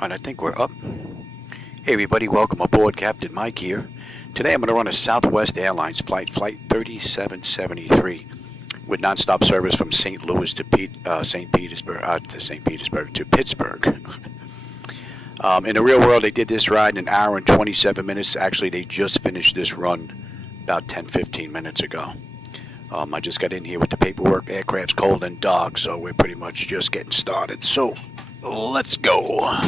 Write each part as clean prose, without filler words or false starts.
Alright, I think we're up. Hey everybody, welcome aboard. Captain Mike here. Today I'm going to run a Southwest Airlines flight, Flight 3773, with nonstop service from St. Louis to Pittsburgh to Pittsburgh. In the real world, they did this ride in 1 hour and 27 minutes. Actually, they just finished this run about 10-15 minutes ago. I just got in here with the paperwork. Aircraft's cold and dark, so we're pretty much just getting started. So let's go.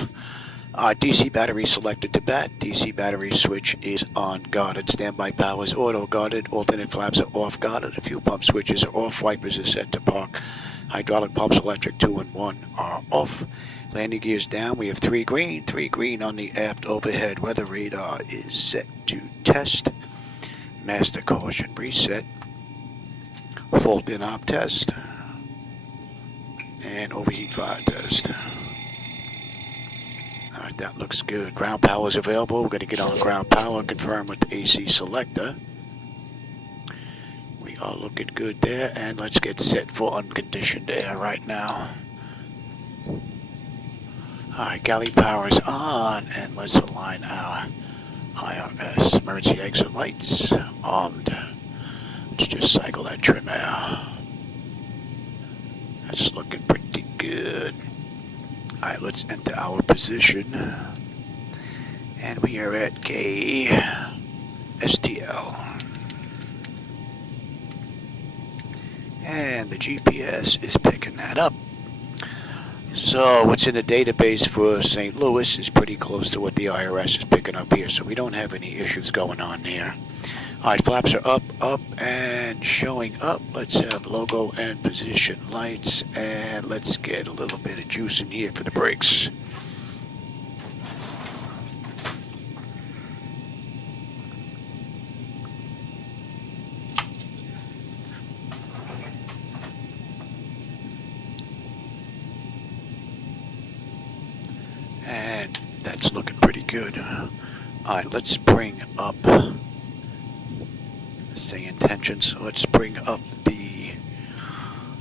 DC battery selected to bat. DC battery switch is on guarded. Standby power is auto guarded. Alternate flaps are off guarded. The fuel pump switches are off. Wipers are set to park. Hydraulic pumps, electric 2 and 1 are off. Landing gears down. We have 3 green on the aft overhead. Weather radar is set to test. Master caution reset. Fault in op test. And overheat fire test. Alright, that looks good. Ground power is available. We're going to get on ground power, confirm with the AC selector. We are looking good there, and let's get set for unconditioned air right now. Alright, galley power is on, and let's align our IRS. Emergency exit lights armed. Let's just cycle that trim air. That's looking pretty good. Alright, let's enter our position. And we are at KSTL. And the GPS is picking that up. So what's in the database for St. Louis is pretty close to what the IRS is picking up here. So we don't have any issues going on there. Alright, flaps are up, and showing up. Let's have logo and position lights, and let's get a little bit of juice in here for the brakes. And that's looking pretty good. Alright, let's bring up... say intentions. Let's bring up the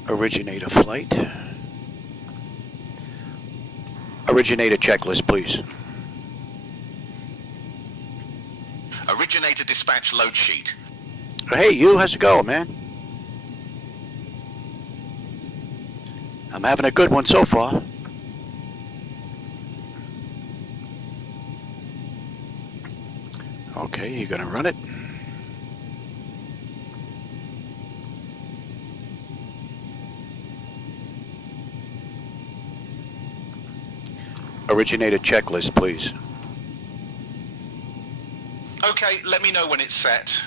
originator flight. Originator checklist, please. Originator dispatch load sheet. Hey, you, how's it going, man? I'm having a good one so far. Okay, you're gonna run it. Originator checklist, please. Okay, let me know when it's set.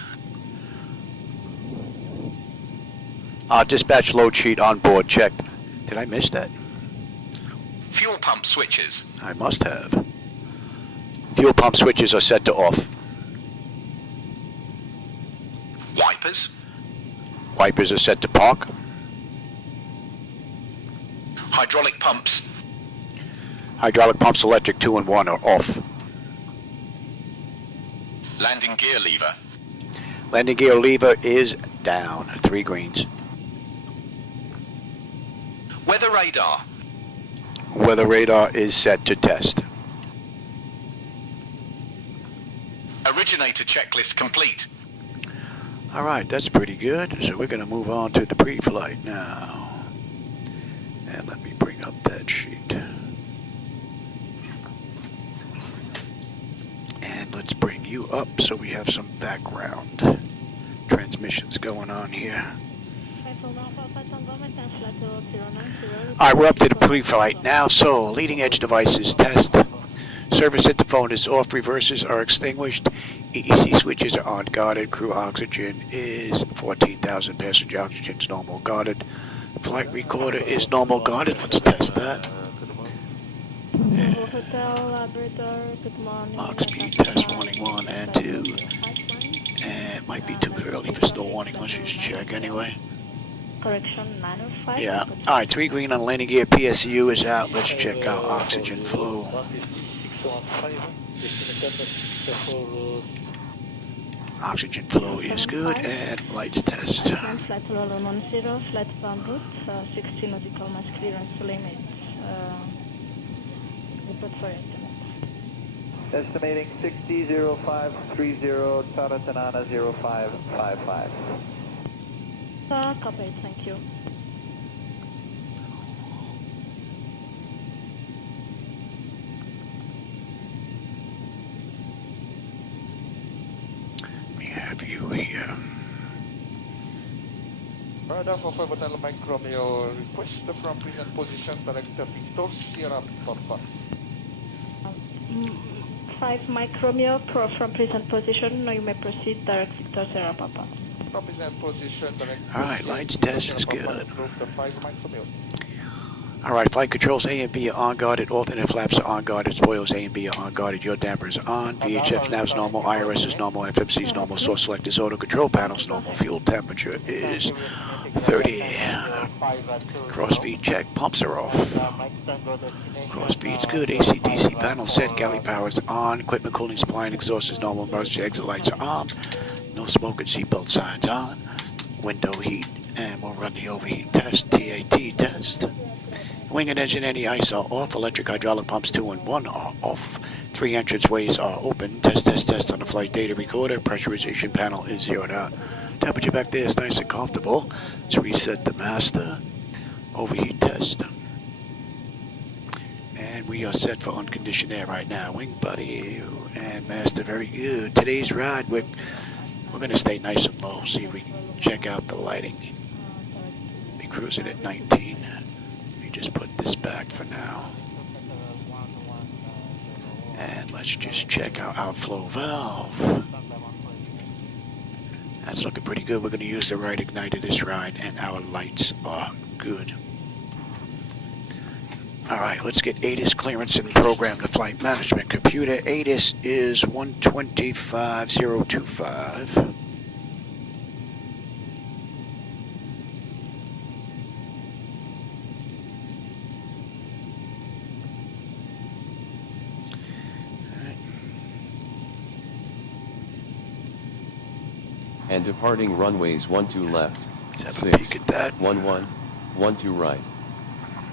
Dispatch load sheet on board checked. Did I miss that? Fuel pump switches. I must have. Fuel pump switches are set to off. Wipers. Wipers are set to park. Hydraulic pumps. Hydraulic pumps, electric 2 and 1 are off. Landing gear lever. Landing gear lever is down. 3 greens. Weather radar. Weather radar is set to test. Originator checklist complete. Alright, that's pretty good. So we're going to move on to the pre-flight now. And let me bring up that sheet. And let's bring you up so we have some background transmissions going on here. Alright, we're up to the pre-flight now. So, leading edge devices test. Service interphone is off. Reversers are extinguished. ATC switches are on guarded. Crew oxygen is 14,000. Passenger oxygen is normal guarded. Flight recorder is normal guarded. Let's test that. Ox speed test warning 1 and 2. And it might be too early for still warning. Let's just check anyway. Correction 905. Yeah. Alright, 3 green on landing gear. PSU is out. Let's check our oxygen flow. Oxygen flow is good, and lights test. Flight level 10, flight plan route, 60 nautical miles clearance limit. Report for estimates. Estimating 600530, Tata Tanana 0555. Copy, thank you. We have you here. Radar for 5 Hotel Mike Romeo, request from present position, Director Victor Sierra Papa. 5 Mike Romeo from present position. Now you may proceed. Direct Victor Sierra Papa. From present position, Director All right, lights test is good. Approve the 5 Mike Romeo. All right, flight controls A and B are on guarded, alternate flaps are on guarded, spoils A and B are on guarded, your dampers on, VHF nav's normal, IRS is normal, FMC is normal, source select is auto, control panels normal, fuel temperature is 30. Cross feed check, pumps are off. Cross feed's good, AC/DC panel set, galley power is on, equipment cooling supply and exhaust is normal, emergency exit lights are on, no smoke and seatbelt signs on, window heat, and we'll run the overheat test, TAT test. Wing and engine any ice are off, electric hydraulic pumps 2 and 1 are off, 3 entranceways are open, test on the flight data recorder, pressurization panel is zeroed out. Temperature back there is nice and comfortable. Let's reset the master, overheat test. And we are set for unconditioned air right now. Wing buddy and master, very good. Today's ride, we're going to stay nice and low, see if we can check out the lighting. Be cruising at 19. Just put this back for now. And let's just check our outflow valve. That's looking pretty good. We're going to use the right igniter this ride, and our lights are good. All right, let's get ATIS clearance and program the flight management computer. ATIS is 125025. And departing runways 12 left, Let's have a 6, peek at that. 11, 12 right.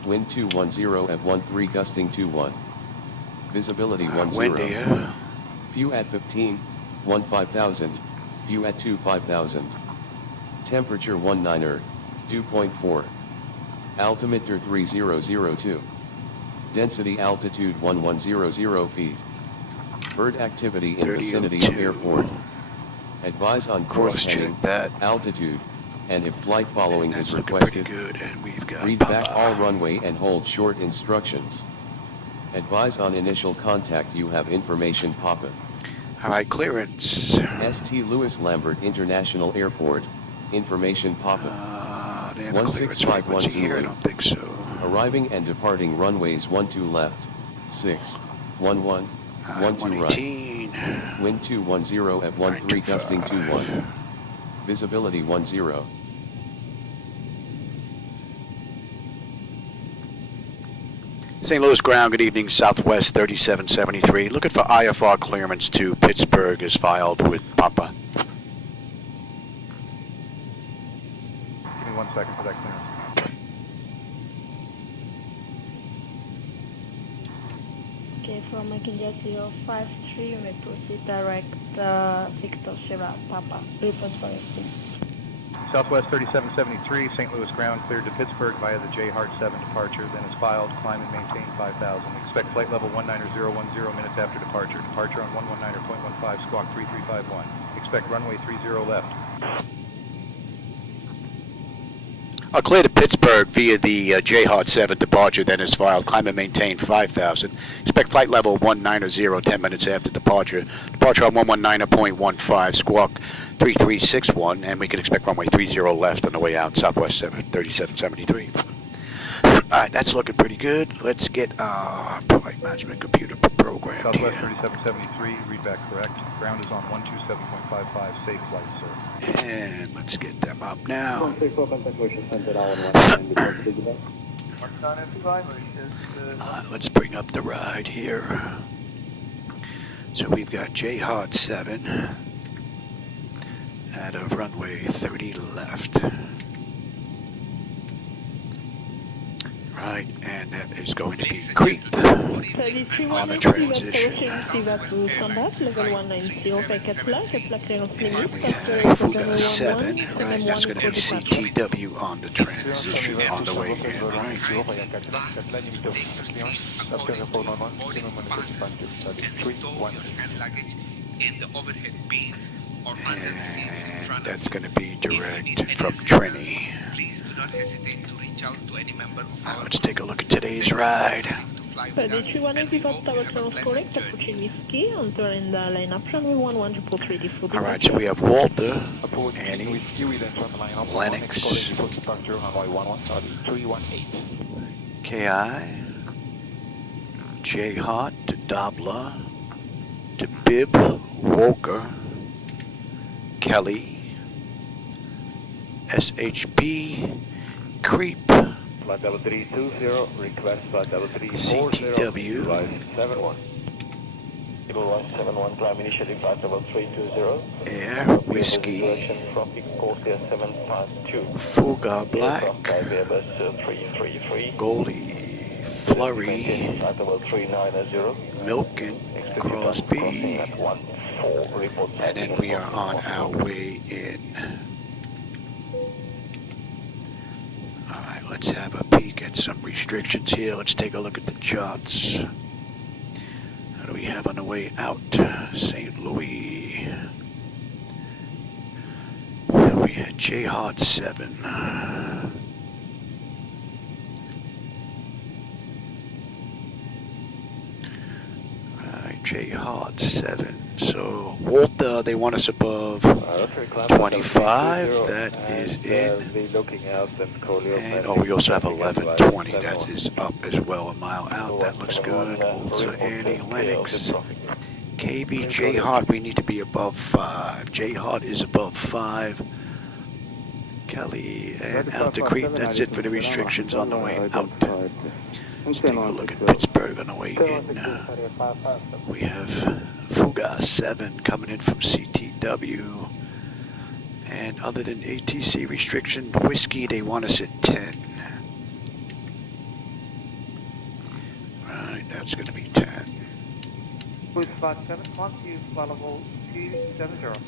Wind 210 at 13 gusting 21. Visibility 10. Windy, yeah. View at 15, 5000. View at 5000. Temperature 19er, dew point 4. Altimeter 3002. Density altitude 1100 feet. Bird activity in vicinity of airport. Advise on course heading, altitude, and if flight following is requested. Good, and we've got read back all runway and hold short instructions. Advise on initial contact you have information Papa. All right, clearance. St. Louis Lambert International Airport, information Papa. 16510. I don't think so. Arriving and departing runways 12 left, 6, 11, 12 right. 118. Wind 210 at 13 gusting 21. Visibility 10. St. Louis ground, good evening, Southwest 3773. Looking for IFR clearance to Pittsburgh is filed with Papa. Give me 1 second for that clearance. Okay, from Mike India 053, you may proceed. Direct Victor Sierra Papa. Report for estimates. Southwest 3773, St. Louis ground cleared to Pittsburgh via the J Hart 7 departure, then is filed, climb and maintain 5000. Expect flight level 19010 minutes after departure. Departure on 119.15, squawk 3351. Expect runway 30 left. I'll clear to Pittsburgh via the J Hart 7 departure, then is filed, climb and maintain 5000. Expect flight level 190 10 minutes after departure. Departure on 119.15, squawk 3361, and we can expect runway 30 left on the way out, Southwest 3773. All right, that's looking pretty good. Let's get our flight management computer programmed Southwest here. 3773, read back correct. Ground is on 127.55, safe flight, sir. And let's get them up now. Let's bring up the ride here. So we've got J Hart 7 at a runway 30 left. Right, and that is going to be creep. 33 On the 190, transition. Zibo standard, level 190, packet flash, flight clearance And limit, we have password Fuga 7, 11, right, that's going to be CTW on the transition on the way in, right? And that's going to be direct from Trini. Now let's take a look at today's ride. 33 190, tower clearance correct, approaching Whiskey, entering the line option with 11 report ready for departure. Alright, so we have Walter, Annie, Lennox, KI, J Hot to Dobla, to Bib, Walker, Kelly, SHB, Creep, Flight level 320, request flight level 340, CTW, device 71. Table 171, climb initially flight level 320. Air, Whiskey, Direction from Cockpit 752. Fuga Black, Airbus 333. Goldie, Flurry, Flight level 390. Milken, Crosby, At 14, report and then we are on our way in. Alright, let's have a peek at some restrictions here. Let's take a look at the charts. What do we have on the way out? St. Louis. We had J Hot 7. Alright, J Hot 7. So Walter, they want us above 25. That is in. Looking out And oh, we also have 1120. That is up as well, a mile out. That looks good. Walter, Annie, Lennox. KB, J Hot, we need to be above 5. J Hot is above 5. Kelly and out to Creep. That's it for the restrictions on the way out. Let's take a look at Pittsburgh on the way in. We have Fuga 7 coming in from CTW. And other than ATC restriction, Whiskey, they want us at 10. Right, that's going to be 10. Boost 57, climb to flight level 270.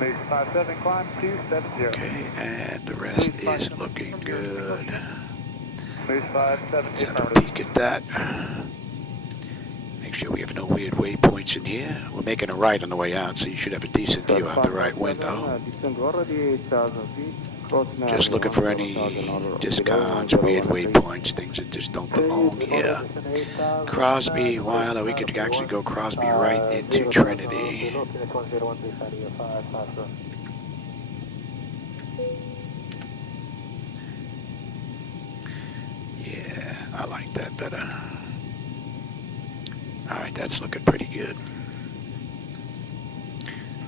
Boost 57, climb 270. Okay, and the rest is looking good. Boost 57, Let's have a peek at that. Make sure we have no weird waypoints in here. We're making a right on the way out, so you should have a decent view out the right window. Just looking for any discards, weird waypoints, things that just don't belong here. Crosby, wow, we could actually go Crosby right into Trinity. Yeah, I like that better. Alright, that's looking pretty good.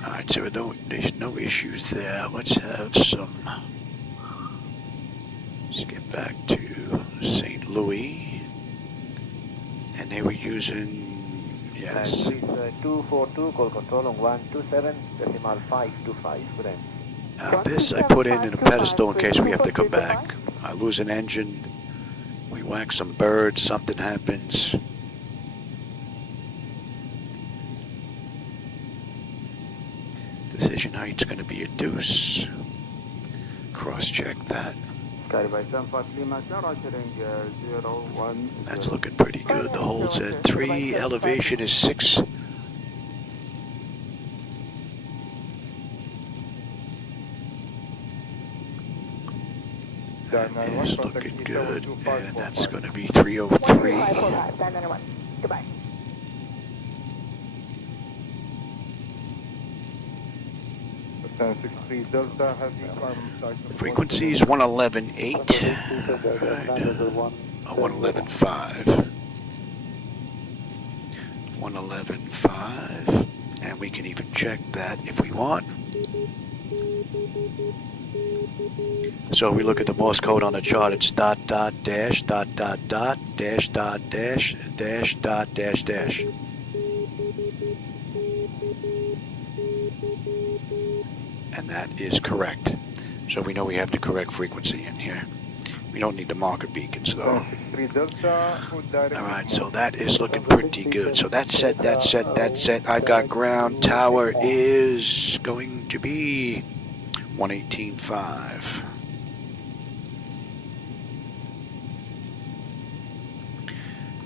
Alright, so there's no issues there. Let's have some. Let's get back to St. Louis. And they were using, yes. 242, call control on 127.525. Now this I put in a pedestal in case we have to come back. I lose an engine, we whack some birds, something happens. Decision height's going to be a deuce. Cross-check that. That's looking pretty good. The hole's at 3, elevation is 6. That is looking good, and that's going to be 303. Goodbye. Frequency is 111.8. Right. 111.5. 111.5. And we can even check that if we want. So we look at the Morse code on the chart, it's dot dot dash dot dot dot dash dot dash dash dot dash dash. And that is correct. So we know we have the correct frequency in here. We don't need the marker beacons though. 3 Delta, hold direct. Alright, so that is looking pretty good. So that's set, that's set, that's set. I've got ground tower is going to be 118.5.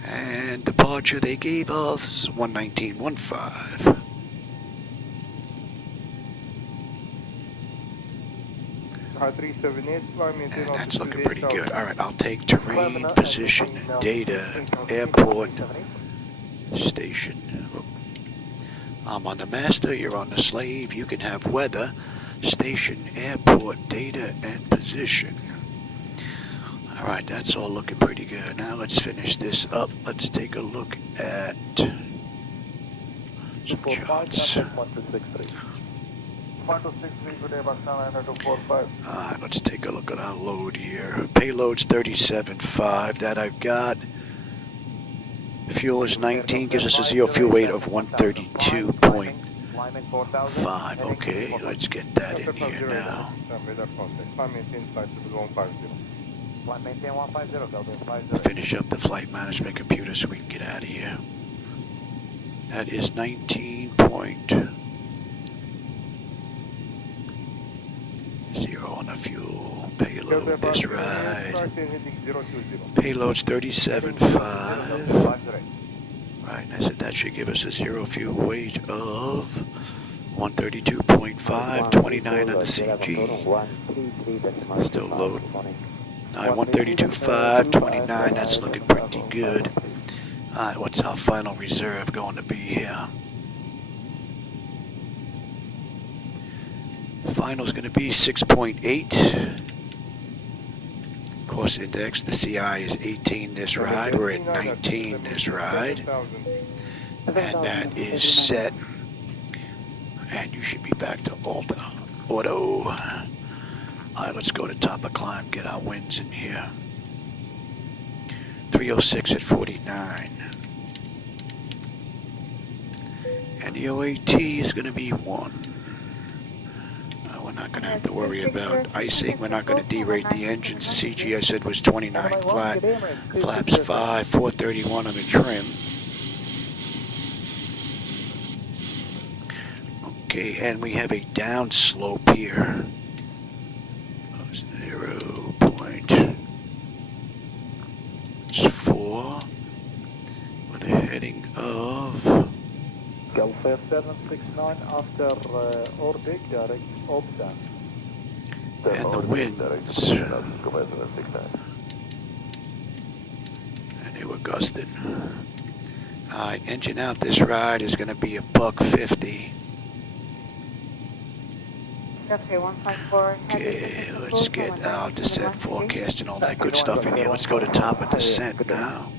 And departure they gave us 119.15. High 378, fly maintain And that's looking altitude pretty 8,000. good. Alright, I'll take terrain, position, data, airport, station. I'm on the master, you're on the slave. You can have weather, station, airport, data, and position. Alright, that's all looking pretty good. Now let's finish this up. Let's take a look at some charts. 1263, good day, Barcelona, 245. Alright, let's take a look at our load here. Payload's 37.5, that I've got. Fuel is 19, gives us a zero fuel weight of 132.5. Okay, let's get that in here now. Fly maintain flight level 150. Finish up the flight management computer so we can get out of here. That is 19.0 on the fuel. Payload this ride. Payload's 37.5. Right, I said that should give us a zero fuel weight of 132.5, 29 on the CG. Still loading. 132.5, 29, that's looking pretty good. Alright, what's our final reserve going to be here? Final's going to be 6.8. Course index, the CI is 18 this ride. We're at 19 this ride. And that is set. And you should be back to auto. Alright, let's go to top of climb, get our winds in here. 306 at 49. And the OAT is going to be 1. We're not going to have to worry about icing. We're not going to derate the engines. The CG I said was 29 flat. Flaps 5, 431 on the trim. Okay, and we have a down slope here. 0.4 with a heading of Gulf Air 769 after orbit, direct option. and the winds. And they were gusting. Alright, engine out this ride is going to be $150. Okay, let's get our descent forecast and all that good stuff in here. Let's go to top of descent now.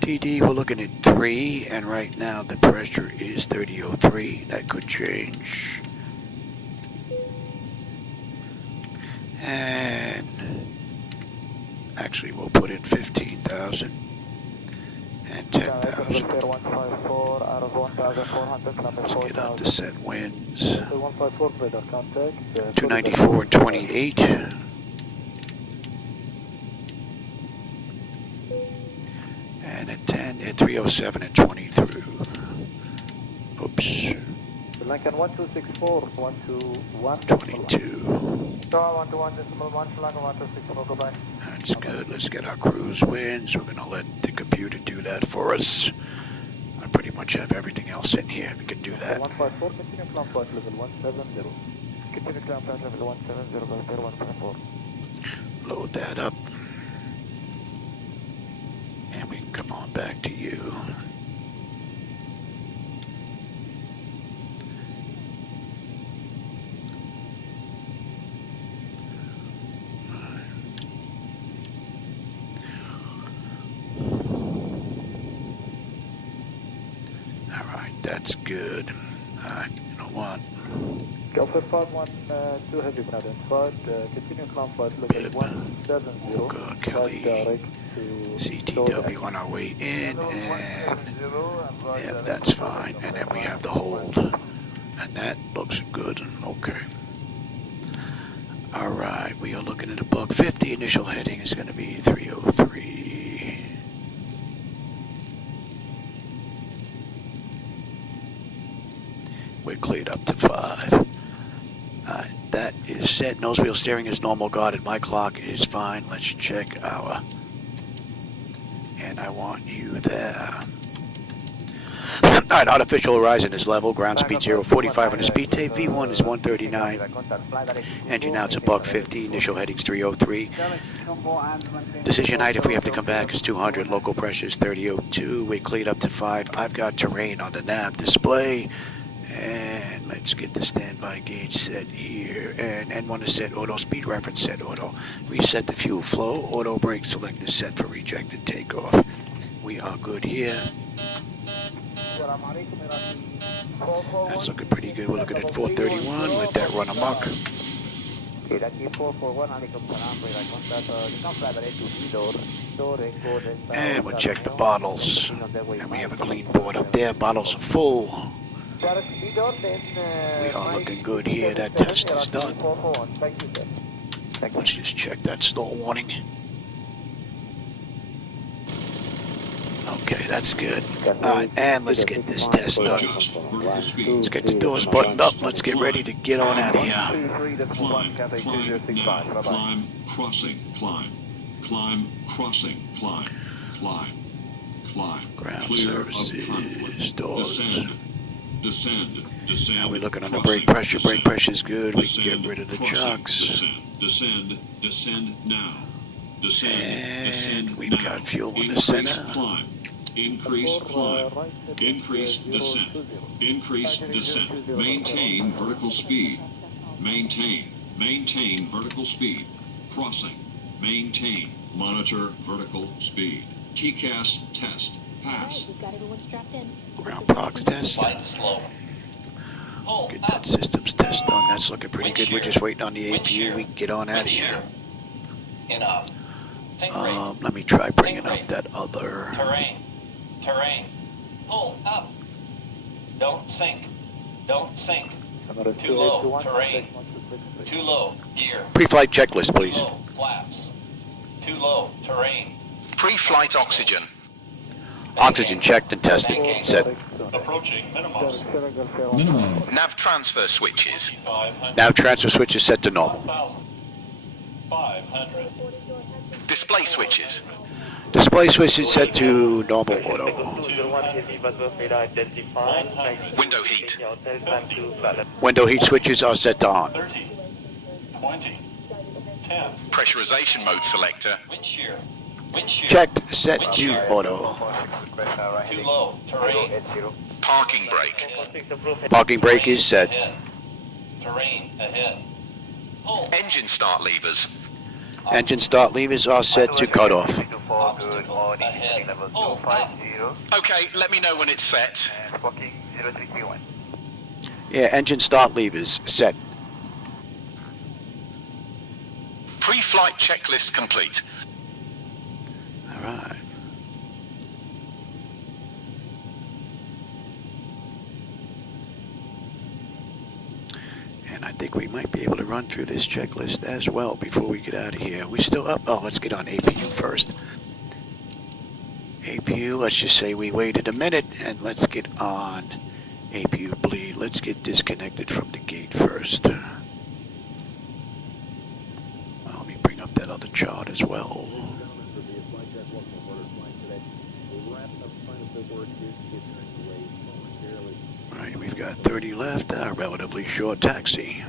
TD, we're looking at 3, and right now the pressure is 3003. That could change. And actually we'll put in 15,000 and 10,000. Let's get our descent winds. 294 and 28. And at 10, at 307 and 20 through. Oops. Lincoln 1264, 121. 22. 121.1, goodbye. That's good. Let's get our cruise winds. We're going to let the computer do that for us. I pretty much have everything else in here. We can do that. 154, continue climb flight level 170. Continue climb flight level 170, Gulf Air 154. Load that up. And we can come on back to you. Alright, that's good. Alright, you know what? Gulf Air 512 heavy ground inside, continue climb flight level 170. Good, Kelly. Direct to CTW on our way in, and yep, that's fine. And then we have the hold, and that looks good. Okay. All right, we are looking at a buck 50. Initial heading is going to be 303. We're cleared up to 5. All right, that is set. Nose wheel steering is normal guarded. My clock is fine. Let's check our. And I want you there. All right, artificial horizon is level. Ground speed 045 on the speed tape. V1 is 139. Engine out's a buck 50. Initial heading's 303. Decision height if we have to come back is 200. Local pressure is 3002. We cleared up to 5. I've got terrain on the nav display. And let's get the standby gauge set here. And N1 is set auto. Speed reference set auto. Reset the fuel flow. Auto brake select is set for rejected takeoff. We are good here. That's looking pretty good. We're looking at 431. Let that run amok. And we'll check the bottles. And we have a clean board up there. Bottles are full. We are looking good here. That test is done. Let's just check that stall warning. Okay, that's good. Alright, and let's get this test done. Let's get the doors buttoned up. Let's get ready to get on out of here. Climb, crossing, climb, crossing, climb. Ground Clear of services, conflict. doors. Descend. Now we're looking on the brake pressure. Brake pressure is good. We can get rid of the crossing, chocks. Descend now. And we've got fuel in the center. Increase climb. Increase descent. Maintain vertical speed. Maintain vertical speed. Crossing. Maintain. Monitor vertical speed. TCAS test. Pass. We've got everyone strapped in. Ground procs test. Get that systems test done. That's looking pretty good. We're just waiting on the APU. We can get on out of here. Let me try bringing up that other. Terrain. Pull up. Don't sink. Too low. Terrain. Too low. Gear. Pre-flight checklist, please. Too low. Flaps. Too low. Terrain. Pre-flight oxygen. Oxygen checked and tested. Set. Approaching minimum. Nav transfer switches. Now transfer switch is set to normal. 500. Display switches. Display switch is set to normal auto. Window heat. Window heat switches are set to on. 30. 20. 10. Pressurization mode selector. Wind shear. Checked, set to auto. Too low. Terrain. Parking brake. Parking brake is set. Ahead. Terrain ahead. Pull. Engine start levers. Engine start levers are set to cutoff. Obstacle ahead. Pull up. Okay, let me know when it's set. Yeah, engine start levers set. Pre-flight checklist complete. All right. And I think we might be able to run through this checklist as well before we get out of here. We still up? Oh, let's get on APU first. APU, let's just say we waited a minute and let's get on APU bleed. Let's get disconnected from the gate first. Well, let me bring up that other chart as well. All right, we've got 30 left, a relatively short taxi.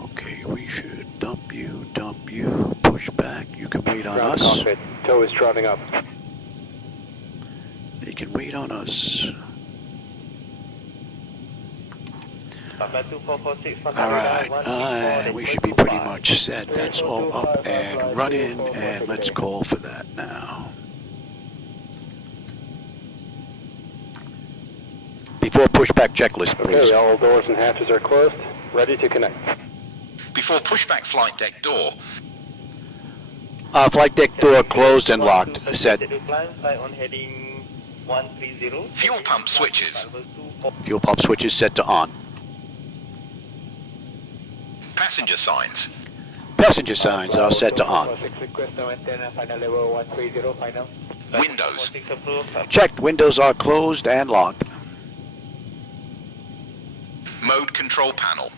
Okay, we should dump you, push back. You can wait on us. Cockpit. Tow is driving up. They can wait on us. Alright, we should be pretty much set. That's all up and running, and let's call for that now. Before pushback checklist, please. Okay, all doors and hatches are closed. Ready to connect. Before pushback flight deck door. Flight deck door closed and locked. Set. On heading 130. Fuel pump switches. Fuel pump switches set to on. Passenger signs. Passenger signs are set to on. Windows. Checked. Windows are closed and locked. Mode control panel.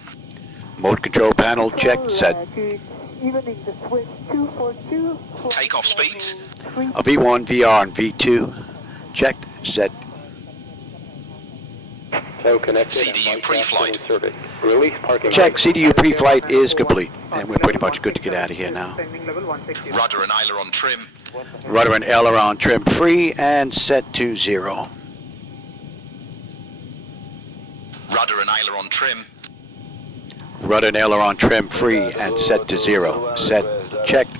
Mode control panel checked. Set. Evening the switch 242. Takeoff speeds. A V1, VR, and V2 checked. Set. So connected. CDU pre-flight. Release parking. Check. CDU pre-flight is complete. And we're pretty much good to get out of here now. Rudder and aileron trim. Rudder and aileron trim free and set to 0. Rudder and aileron trim. Rudder and aileron trim free and set to 0. Set. Checked.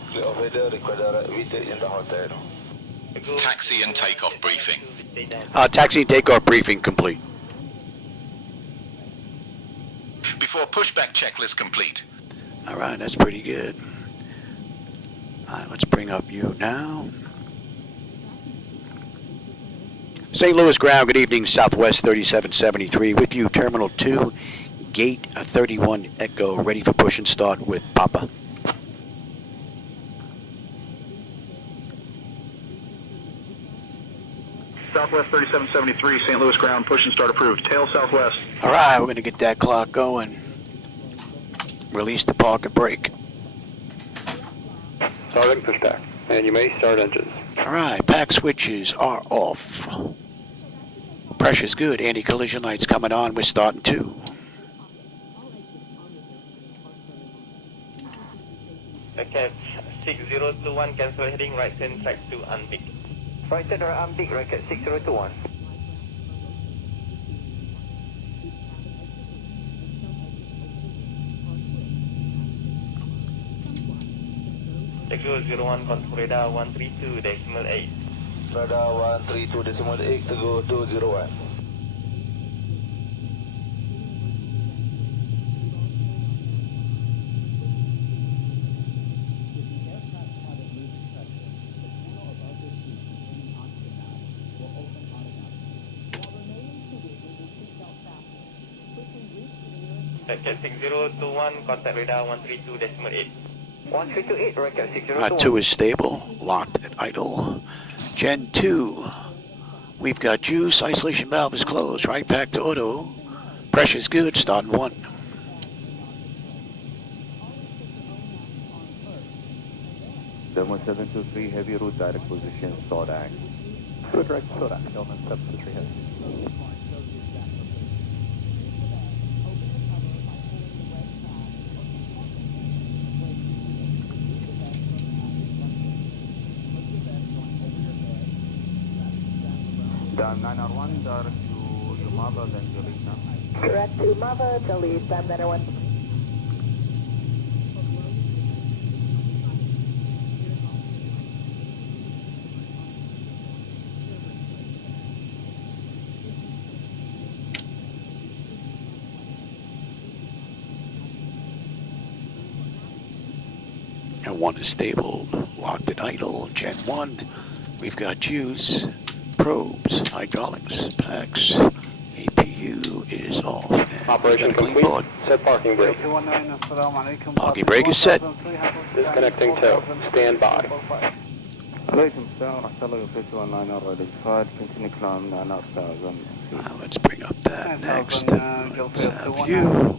Taxi and takeoff briefing. Taxi and takeoff briefing complete. Before pushback checklist complete. All right, that's pretty good. All right, let's bring up you now. St. Louis ground, good evening, Southwest 3773 with you, Terminal 2, Gate 31 Echo, ready for push and start with Papa. Southwest 3773, St. Louis ground, push and start approved. Tail southwest. All right, we're going to get that clock going. Release the park and brake. Starting pushback. And you may start engines. All right, pack switches are off. Pressure's good. Anti-collision lights coming on. We're starting 2. Okay, 6021, cancel heading right turn track to unpick. Right turn unpick, record 6021. Echo 01, control radar 132.8. Radar 132.8 to go 201. Record 6021, contact radar 132.8. 1328, record 6021. 2 is stable, locked at idle. Gen 2, we've got juice, isolation valve is closed, right back to auto. Pressure's good, starting 1. Delta 723, heavy route, direct position, Sodak. Good direct, Sodak, Delta 723 heavy. Dam 901, direct to Yamava, then Yolita. Direct to Mava, delete Dam 901. And 1 is stable, locked at idle. Gen 1, we've got juice, probes, hydraulics, packs, APU is off. Operation complete. Board. Set parking brake. Parking brake is set. Disconnecting tow. Stand by. Alaikum salam, Rahmatullah, 519 already defied, continue climb 9,000. Now let's bring up that next. Let's have you.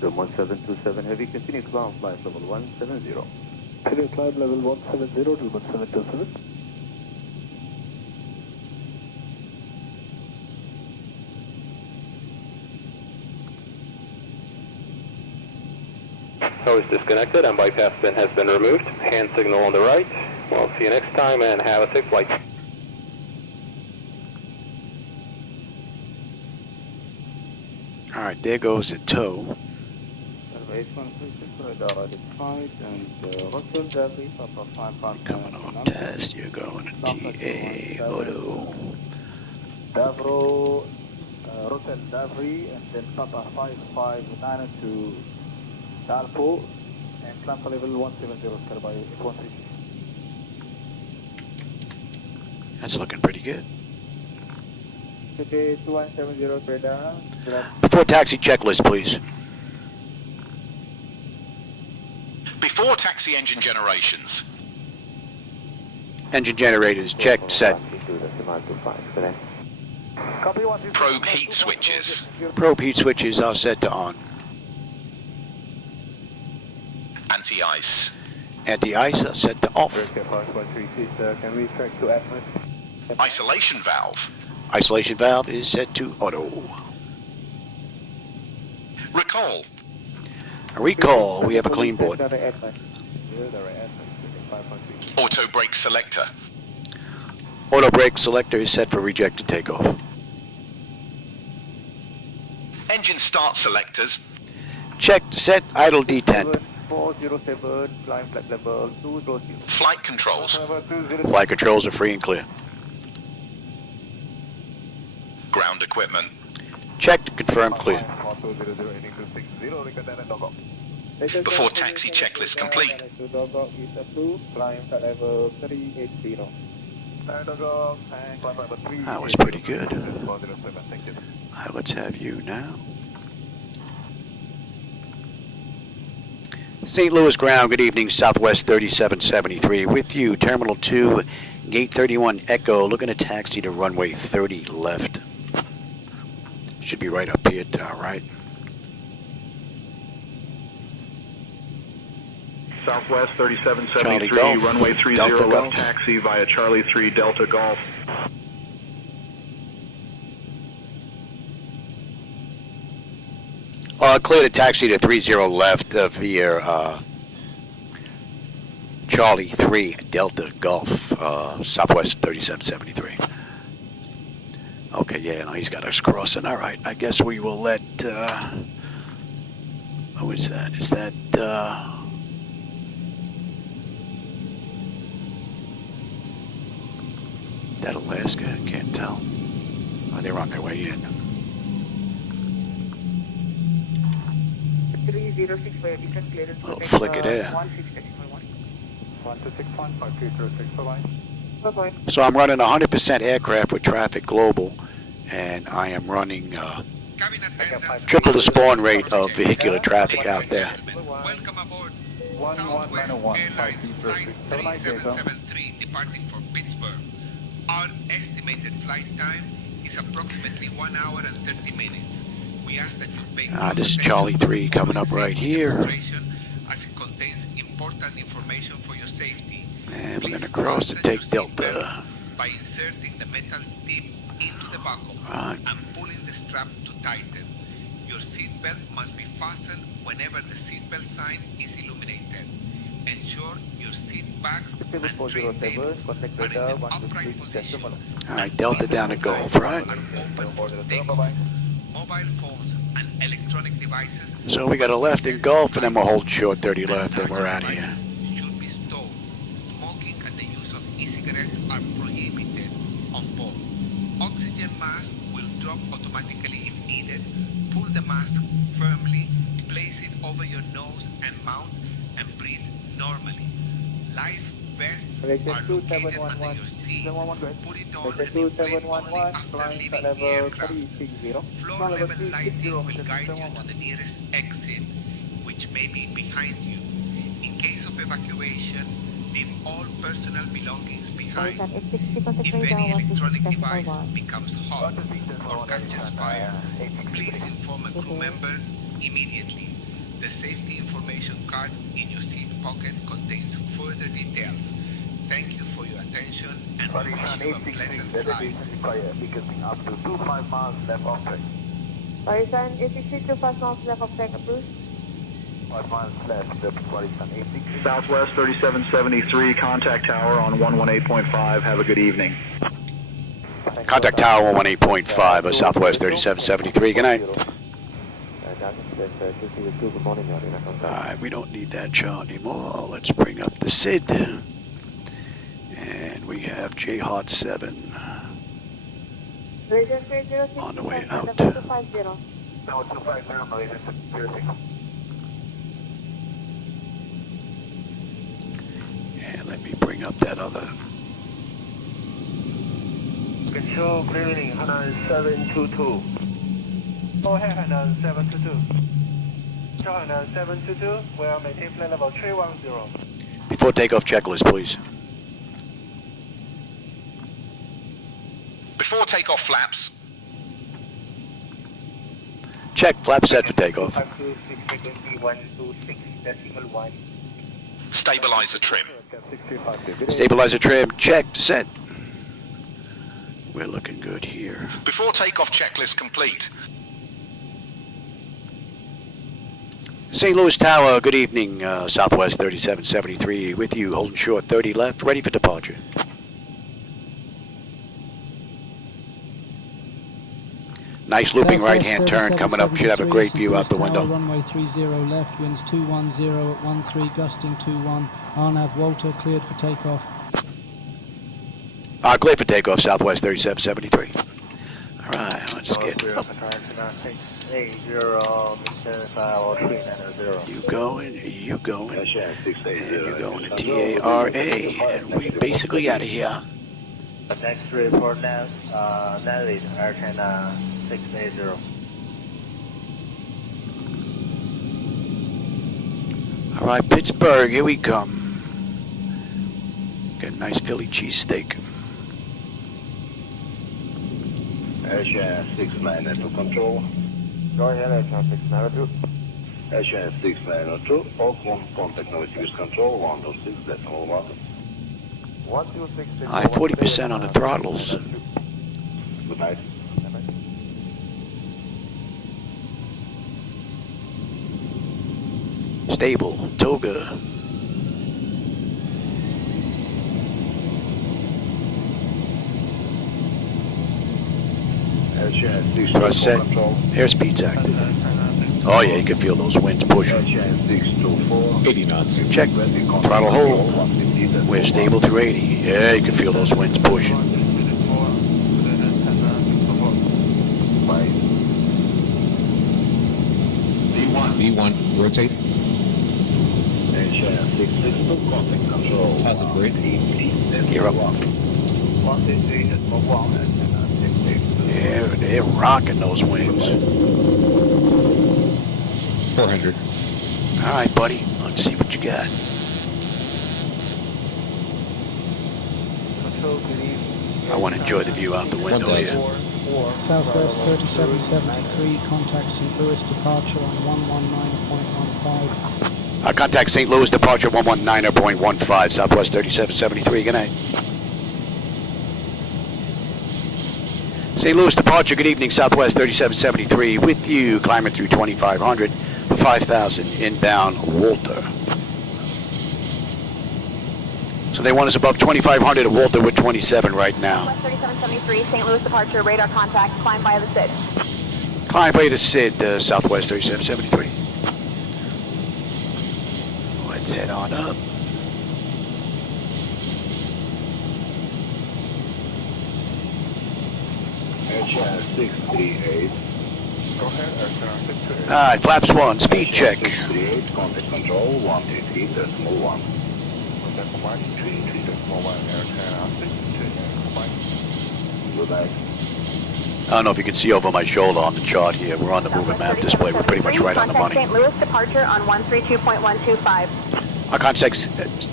The 1727 heavy, continue climb flight level 170. Heavy climb level 170 to 1727. Tow is disconnected and bypass bin has been removed. Hand signal on the right. We'll see you next time and have a safe flight. All right, there goes the tow. radar identified, and Hotel Davy, Papa 5 Coming on test, you're going to TA, Auto. Davro, Hotel Davy, and then Papa 559 to Dalpo, and climb for level 170, sir, by 136. That's looking pretty good. Okay, 2170 radar. Before taxi checklist, please. Before taxi engine generations. Engine generators checked, set. Probe heat switches. Probe heat switches are set to on. Anti-ice. Anti-ice are set to off. Can we track to Atmos? Isolation valve. Isolation valve is set to auto. Recall. A recall, we have a clean board. Auto brake selector. Auto brake selector is set for rejected takeoff. Engine start selectors. Checked, set, idle detent. 407, climb flight level 200. Flight controls. Flight controls are free and clear. Ground equipment. Checked, confirmed, clear. Before taxi checklist complete. That was pretty good. Let's have you now. St. Louis ground, good evening, Southwest 3773. With you, Terminal 2, Gate 31 Echo, looking at taxi to runway 30 left. Should be right up here to our right. Southwest Charlie 3773, Golf. runway 30 Delta left Golf. taxi via Charlie 3 Delta Golf. Clear the taxi to 30 left via Charlie 3 Delta Golf, Southwest 3773. Okay, yeah, no, he's got us crossing. All right, I guess we will let, who is that? Is that, that Alaska? Can't tell. Oh, they're on their way in. 306 for addition clearance. Little flick it in. 166.1. So I'm running 100% aircraft with traffic global, and I am running triple the spawn rate of vehicular traffic out there. Welcome aboard Southwest Airlines Flight 3773 departing for Pittsburgh. Our estimated flight time is approximately 1 hour and 30 minutes. We ask that you pay This is Charlie 3 coming up right here. as it contains important information for your safety. And we're going to cross to take Delta. By inserting the metal tip into the buckle and pulling the strap to tighten. Your seatbelt must be fastened whenever the seatbelt sign is illuminated. Ensure your seat backs and tray tables are in the upright position. Alright, Delta down to Golf, right? Are open for takeoff. Mobile phones and electronic devices. So we got a left in Golf, and then we'll hold short 30 left, and we're out of here. Should be stowed. Smoking and the use of e-cigarettes are prohibited on board. Oxygen mask will drop automatically if needed. Pull the mask firmly, place it over your nose and mouth, and breathe normally. Life vests are located under your seat. Put it on and inflate only after leaving the aircraft. Floor level lighting will guide you to the nearest exit, which may be behind you. In case of evacuation, leave all personal belongings behind. If any electronic device becomes hot or catches fire, please inform a crew member immediately. The safety information card in your seat pocket contains further details. Thank you for your attention and we wish you a pleasant flight. Up to 25 miles left of track. Horizon 86 to 5 miles left of track, approved. 5 miles left, Horizon 86. Southwest 3773, contact tower on 118.5. Have a good evening. Contact Tower 118.5 of Southwest 3773. Good night. Good morning, airliner contact. Alright, we don't need that chart anymore. Let's bring up the SID. And we have J-Hot 7 on the way out. 250. Now 250, Malaysia 06. And let me bring up that other. Control clearing 722. Go ahead, 722. Control 722, we'll maintain flight level 310. Before takeoff checklist, please. Before takeoff flaps, Check, flap set for takeoff. 126.1. stabilizer trim. Stabilizer trim, checked, set. We're looking good here. Before takeoff checklist complete. St. Louis Tower, good evening, Southwest 3773, with you, holding short 30 left, ready for departure. Nice looping right-hand turn coming up, should have a great view out the window. Runway 30 left, winds 210 at 13, gusting 21. RNAV Walter, cleared for takeoff. Clear for takeoff, Southwest 3773. All right, let's get up. You going, you going, and you're going to TARA, and we basically out of here. Next report now, Nelly, Air China 680. All right, Pittsburgh, here we come. Got a nice Philly cheesesteak. Air China 692 control. Go ahead, Air China 692. Air China 692, all contact noise use control 106.1. 126. All right, 40% on the throttles. Good night. Stable, Toga. Air China 6 Thrust set, control. airspeed's active. Oh yeah, you can feel those winds Air pushing. China 624. 80 knots. Check, throttle hold. We're stable through 80. Yeah, you can feel those winds pushing. V1, rotate. Air China 662, contact control. Positive rate. Gear up. Yeah, they're rocking those winds. 400. All right, buddy, let's see what you got. I want to enjoy the view out the window 1,000. here. Southwest 3773, contact St. Louis departure on 119.15. Contact St. Louis departure 119.15, Southwest 3773, good night. St. Louis departure, good evening, Southwest 3773, with you, climbing through 2500 for 5,000, inbound Walter. So they want us above 2500 at Walter with 27 right now. Southwest 3773, St. Louis departure, radar contact, climb via the SID. Climb via the SID, Southwest 3773. Let's head on up. Air China 638. Go ahead, Air China 638. All right, flaps 1, speed check. 638, contact control 133.1. Command 333.1, Air China 638. Good night. I don't know if you can see over my shoulder on the chart here. We're on the moving map display. We're pretty much right on the money. Contact St. Louis departure on 132.125.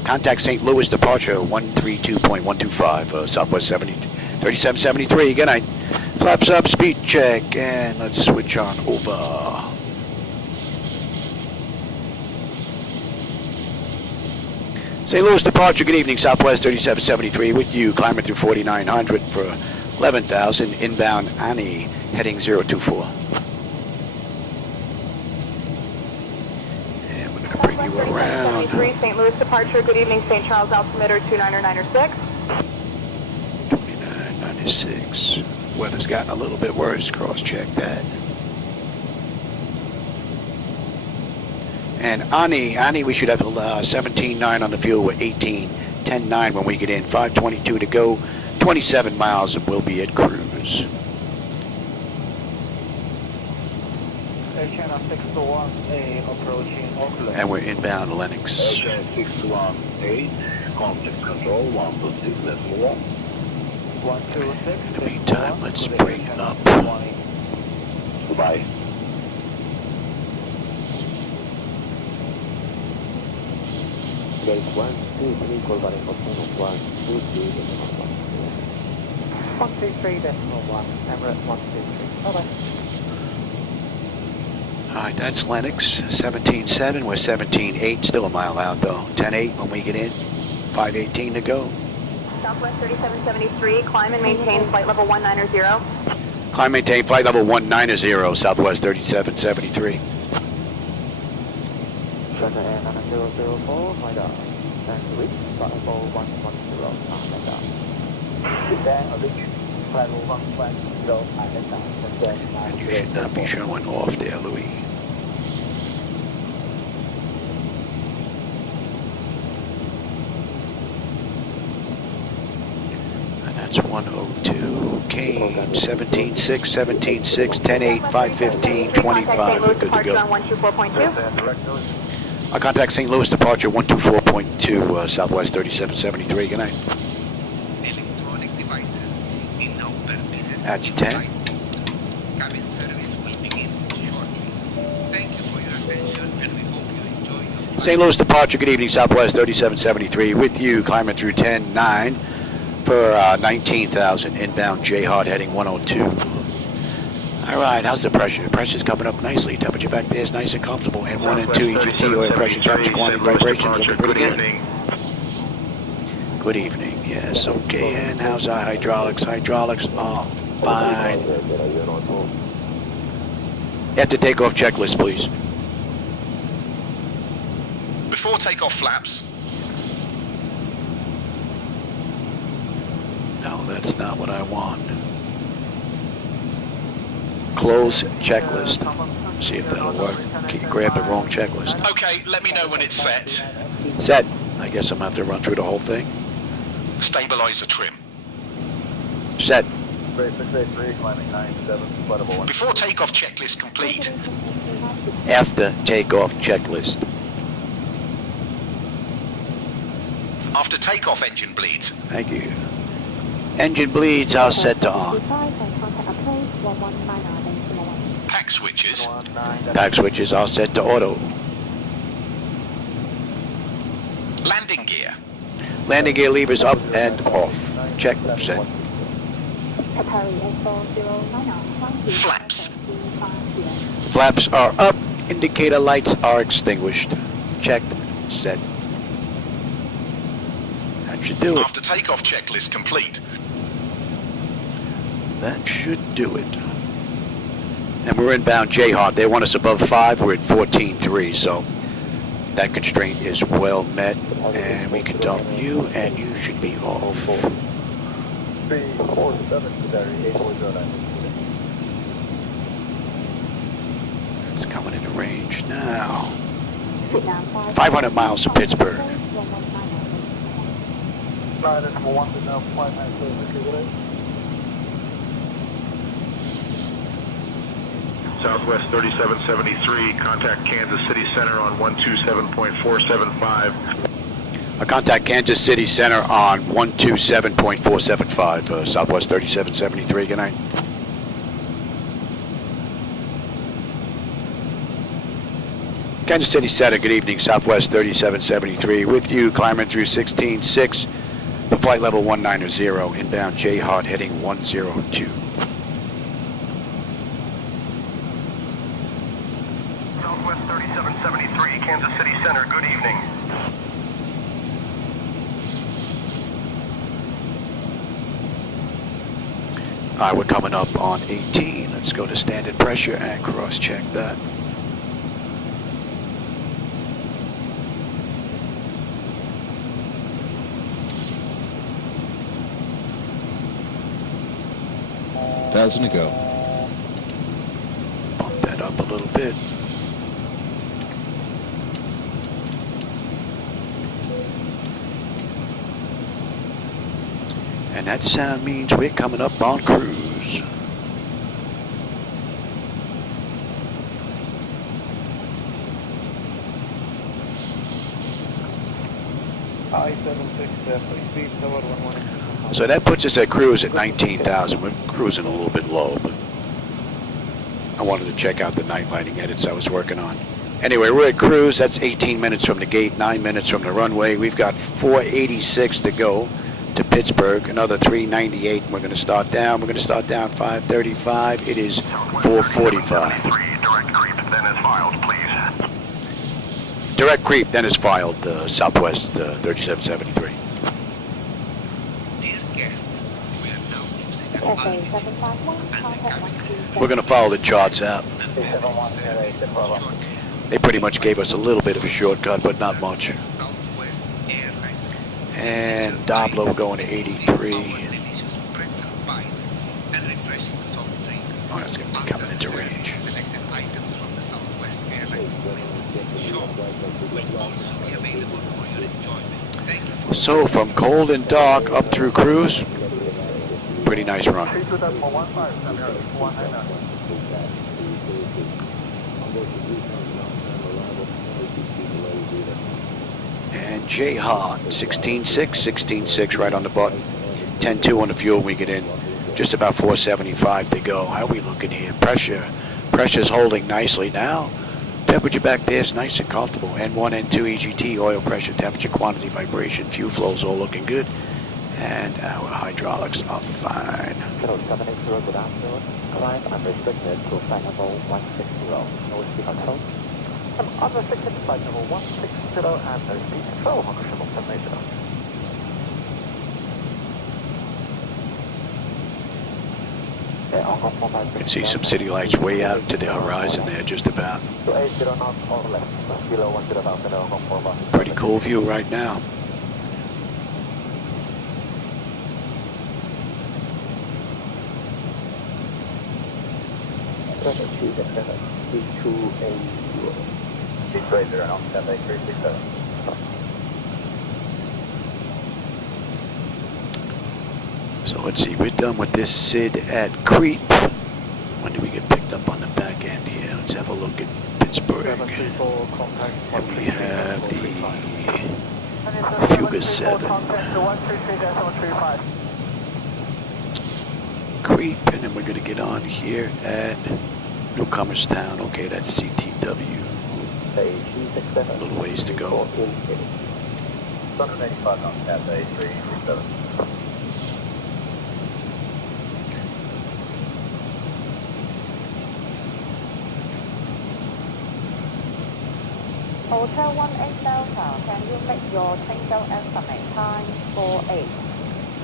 Contact St. Louis departure 132.125, Southwest 3773. Good night. Flaps up, speed check, and let's switch on over. St. Louis departure, good evening, Southwest 3773, with you, climbing through 4900 for 11,000, inbound Annie, heading 024. And we're going to bring you around. 3773, St. Louis departure, good evening, St. Charles altimeter 29906. 2996. Weather's gotten a little bit worse, cross-check that. And Ani, we should have 17.9 on the fuel with 18.10.9 when we get in. 5:22 to go, 27 miles, and we'll be at cruise. Channel 618 approaching Oakland. And we're inbound Lennox. Okay, 618, contact control, 126, let's move on. 126. In the meantime, let's bring up. Goodbye. Gate 123, call by information 123.1, Emirates 123. Bye-bye. All right, that's Lennox, 17.7. We're 17.8, still a mile out though. 10.8 when we get in, 5:18 to go. Southwest 3773, climb and maintain flight level 190. Climb, maintain flight level 190, Southwest 3773. Channel Air 9004, flight up. And reach flight level 110, Sit there, reach flight level 110, And you should not be showing off there, Louis. And that's 102. Kane, 17.6, 17.6, 10.8, 5:15, 25. We're good to go. I'll contact St. Louis departure 124.2, Southwest 3773. Good night. Electronic devices in now permitted. That's 10. Cabin service will begin shortly. Thank you for your attention, and we hope you enjoy your flight. St. Louis departure, good evening, Southwest 3773. With you, climbing through 10.9 for 19,000. Inbound J-Hard heading 102. All right, how's the pressure? The pressure's coming up nicely. Temperature back there is nice and comfortable. And 1 and 2 EGT oil pressure, temperature, quantity, vibrations looking pretty good. Good evening, yes, okay. And how's our hydraulics? Hydraulics are fine. After takeoff checklist, please. Before takeoff flaps, No, that's not what I want. Close checklist. See if that'll work. Can you grab the wrong checklist? okay, let me know when it's set. Set. I guess I'm going to have to run through the whole thing. Stabilizer trim. Set. Before takeoff checklist complete. After takeoff checklist. After takeoff engine bleeds. Thank you. Engine bleeds are set to on. Pack switches. Pack switches are set to auto. Landing gear. Landing gear levers up and off. Check. Set. Flaps. Flaps are up. Indicator lights are extinguished. Checked. Set. That should do it. After takeoff checklist complete. That should do it. And we're inbound J-Hart. They want us above 5. We're at 14.3, so that constraint is well met. And we can dump you, and you should be off. It's coming into range now. 500 miles to Pittsburgh. Southwest 3773, contact Kansas City Center on 127.475. I'll contact Kansas City Center on 127.475, Southwest 3773. Good night. Kansas City Center, good evening, Southwest 3773. With you, climbing through 16.6, the flight level 190, inbound J-Hart heading 102. Southwest 3773, Kansas City Center, good evening. All right, we're coming up on 18. Let's go to standard pressure and cross-check that. Thousand to go. Bump that up a little bit. And that sound means we're coming up on cruise. So that puts us at cruise at 19,000. We're cruising a little bit low, but I wanted to check out the night lighting edits I was working on. Anyway, we're at cruise. That's 18 minutes from the gate, 9 minutes from the runway. We've got 486 to go to Pittsburgh, another 398, and we're going to start down. We're going to start down 535. It is 445. Direct creep, then as filed, please. Direct creep, then is filed, Southwest 3773. Dear guests, we are now using an altitude We're going to follow the charts out. They pretty much gave us a little bit of a shortcut, but not much. Southwest Airlines. And Doblo, we're going to 83. Delicious pretzel bites and refreshing soft drinks. Oh, that's going to be coming into range. Selected items from the Southwest Airlines shop will also be available for your enjoyment. Thank you for So from cold and dark up through cruise, pretty nice run. And J-Hawk, 16.6, 16.6 right on the button. 10.2 on the fuel when we get in. Just about 475 to go. How are we looking here? Pressure's holding nicely now. Temperature back there is nice and comfortable. N1, N2, EGT, oil pressure, temperature, quantity, vibration, fuel flows all looking good. And our hydraulics are fine. Hello, 780, good afternoon. Arrive unrestricted to flight level 160. No speed control. Unrestricted to flight level 160 and no speed control. Commercial terminator. You can see some city lights way out to the horizon there, just about. Pretty cool view right now. So let's see, we're done with this SID at Crete. When do we get picked up on the back end here? Let's have a look at Pittsburgh. And we have the Fuga 7. Creep, and then we're going to get on here at Newcomerstown. Okay, that's CTW. A little ways to go. 185 on Cathay 337. Hotel 18 Delta, can you make your single estimate time for 8?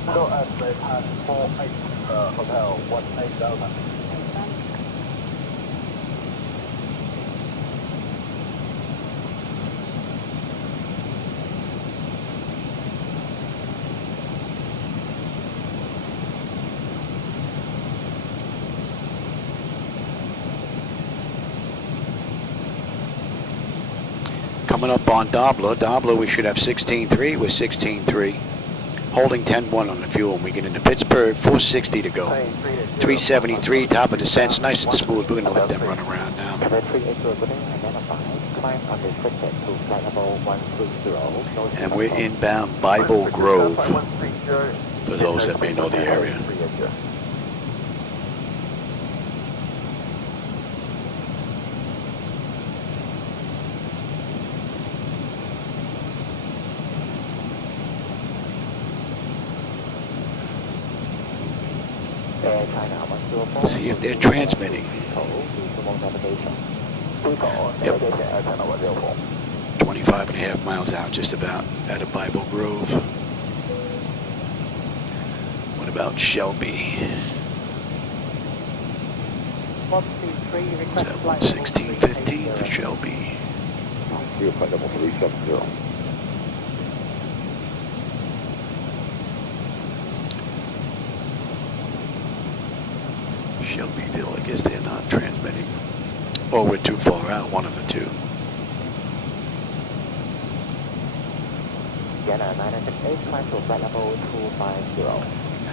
Go estimate time for 8, Hotel 18 Delta. Coming up on Doblo. Doblo, we should have 16.3 with 16.3. Holding 10.1 on the fuel when we get into Pittsburgh. 460 to go. 373, top of descent's nice and smooth. We're going to let them run around now. And we're inbound Bible Grove, for those that may know the area. See if they're transmitting. Yep. 25.5 miles out, just about out of Bible Grove. What about Shelby? Is that 116.15 for Shelby? Shelbyville, I guess they're not transmitting. Or we're too far out, one of the two.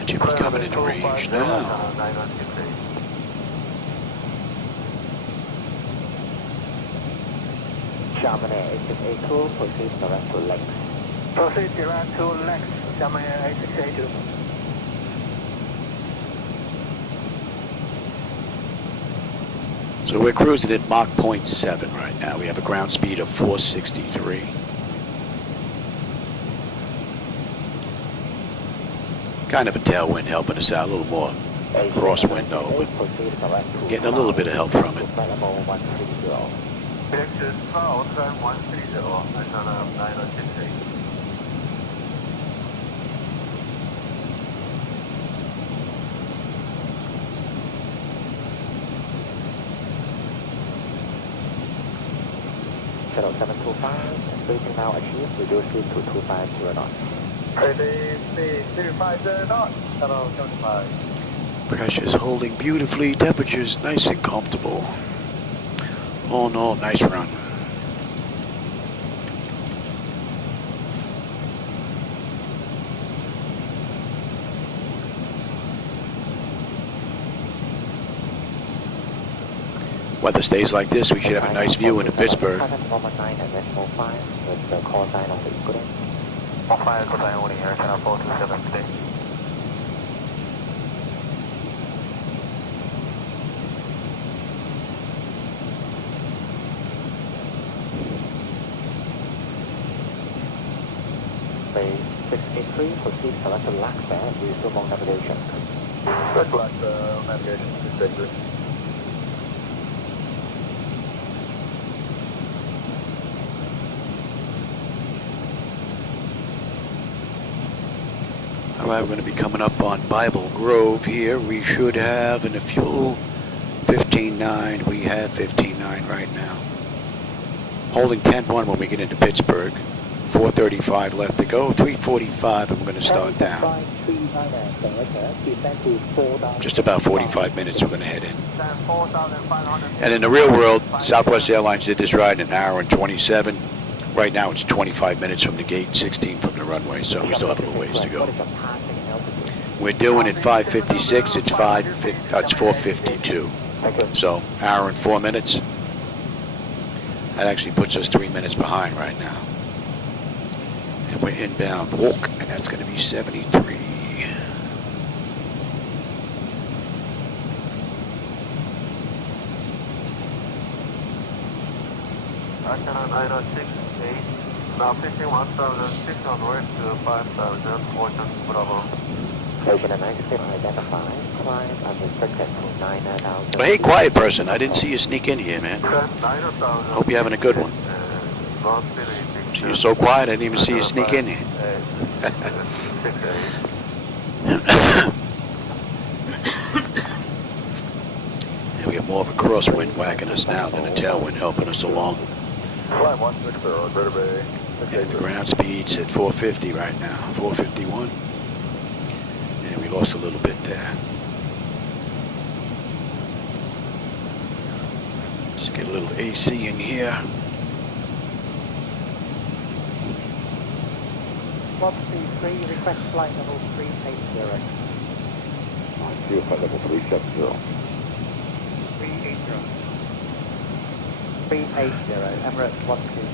Should be coming into range now. Chamonix 8682, proceed direct to Lex. Proceed direct to Lex, Chamonix 8682. So we're cruising at Mach 0.7 right now. We have a ground speed of 463. Kind of a tailwind helping us out, a little more crosswind though, but getting a little bit of help from it. Direction 130, National 9068. Shuttle 725, speeding now achieved, reduce speed to 250 knots. Ready, speed 250 knots, Shuttle 75. Pressure's holding beautifully, temperature's nice and comfortable. All in all, nice run. Weather stays like this, we should have a nice view into Pittsburgh. Base 683, proceed select to Laxer, resume on navigation. Good luck, navigation, 683. Alright, we're going to be coming up on Bible Grove here. We should have in the fuel 15.9. We have 15.9 right now. Holding 10.1 when we get into Pittsburgh. 4:35 left to go. 3:45 and we're going to start down. Just about 45 minutes we're going to head in. And in the real world, Southwest Airlines did this ride in an hour and 27. Right now it's 25 minutes from the gate, 16 from the runway, so we still have a little ways to go. We're doing it 5:56, it's 4:52. So, hour and 4 minutes. That actually puts us 3 minutes behind right now. And we're inbound walk, and that's going to be 73. Now 51,600 to 5,000, Ocean Bravo. Station and exit identified, climb unrestricted to 9,000. Well, hey, quiet person, I didn't see you sneak in here, man. Hope you're having a good one. You're so quiet, I didn't even see you sneak in here. And we have more of a crosswind whacking us now than a tailwind helping us along. Flight 160, Greater Bay. And the ground speed's at 450 right now, 451. And we lost a little bit there. Let's get a little AC in here. Bob C3, request flight level 380. Flight level 370. 380. 380, Emirates 123.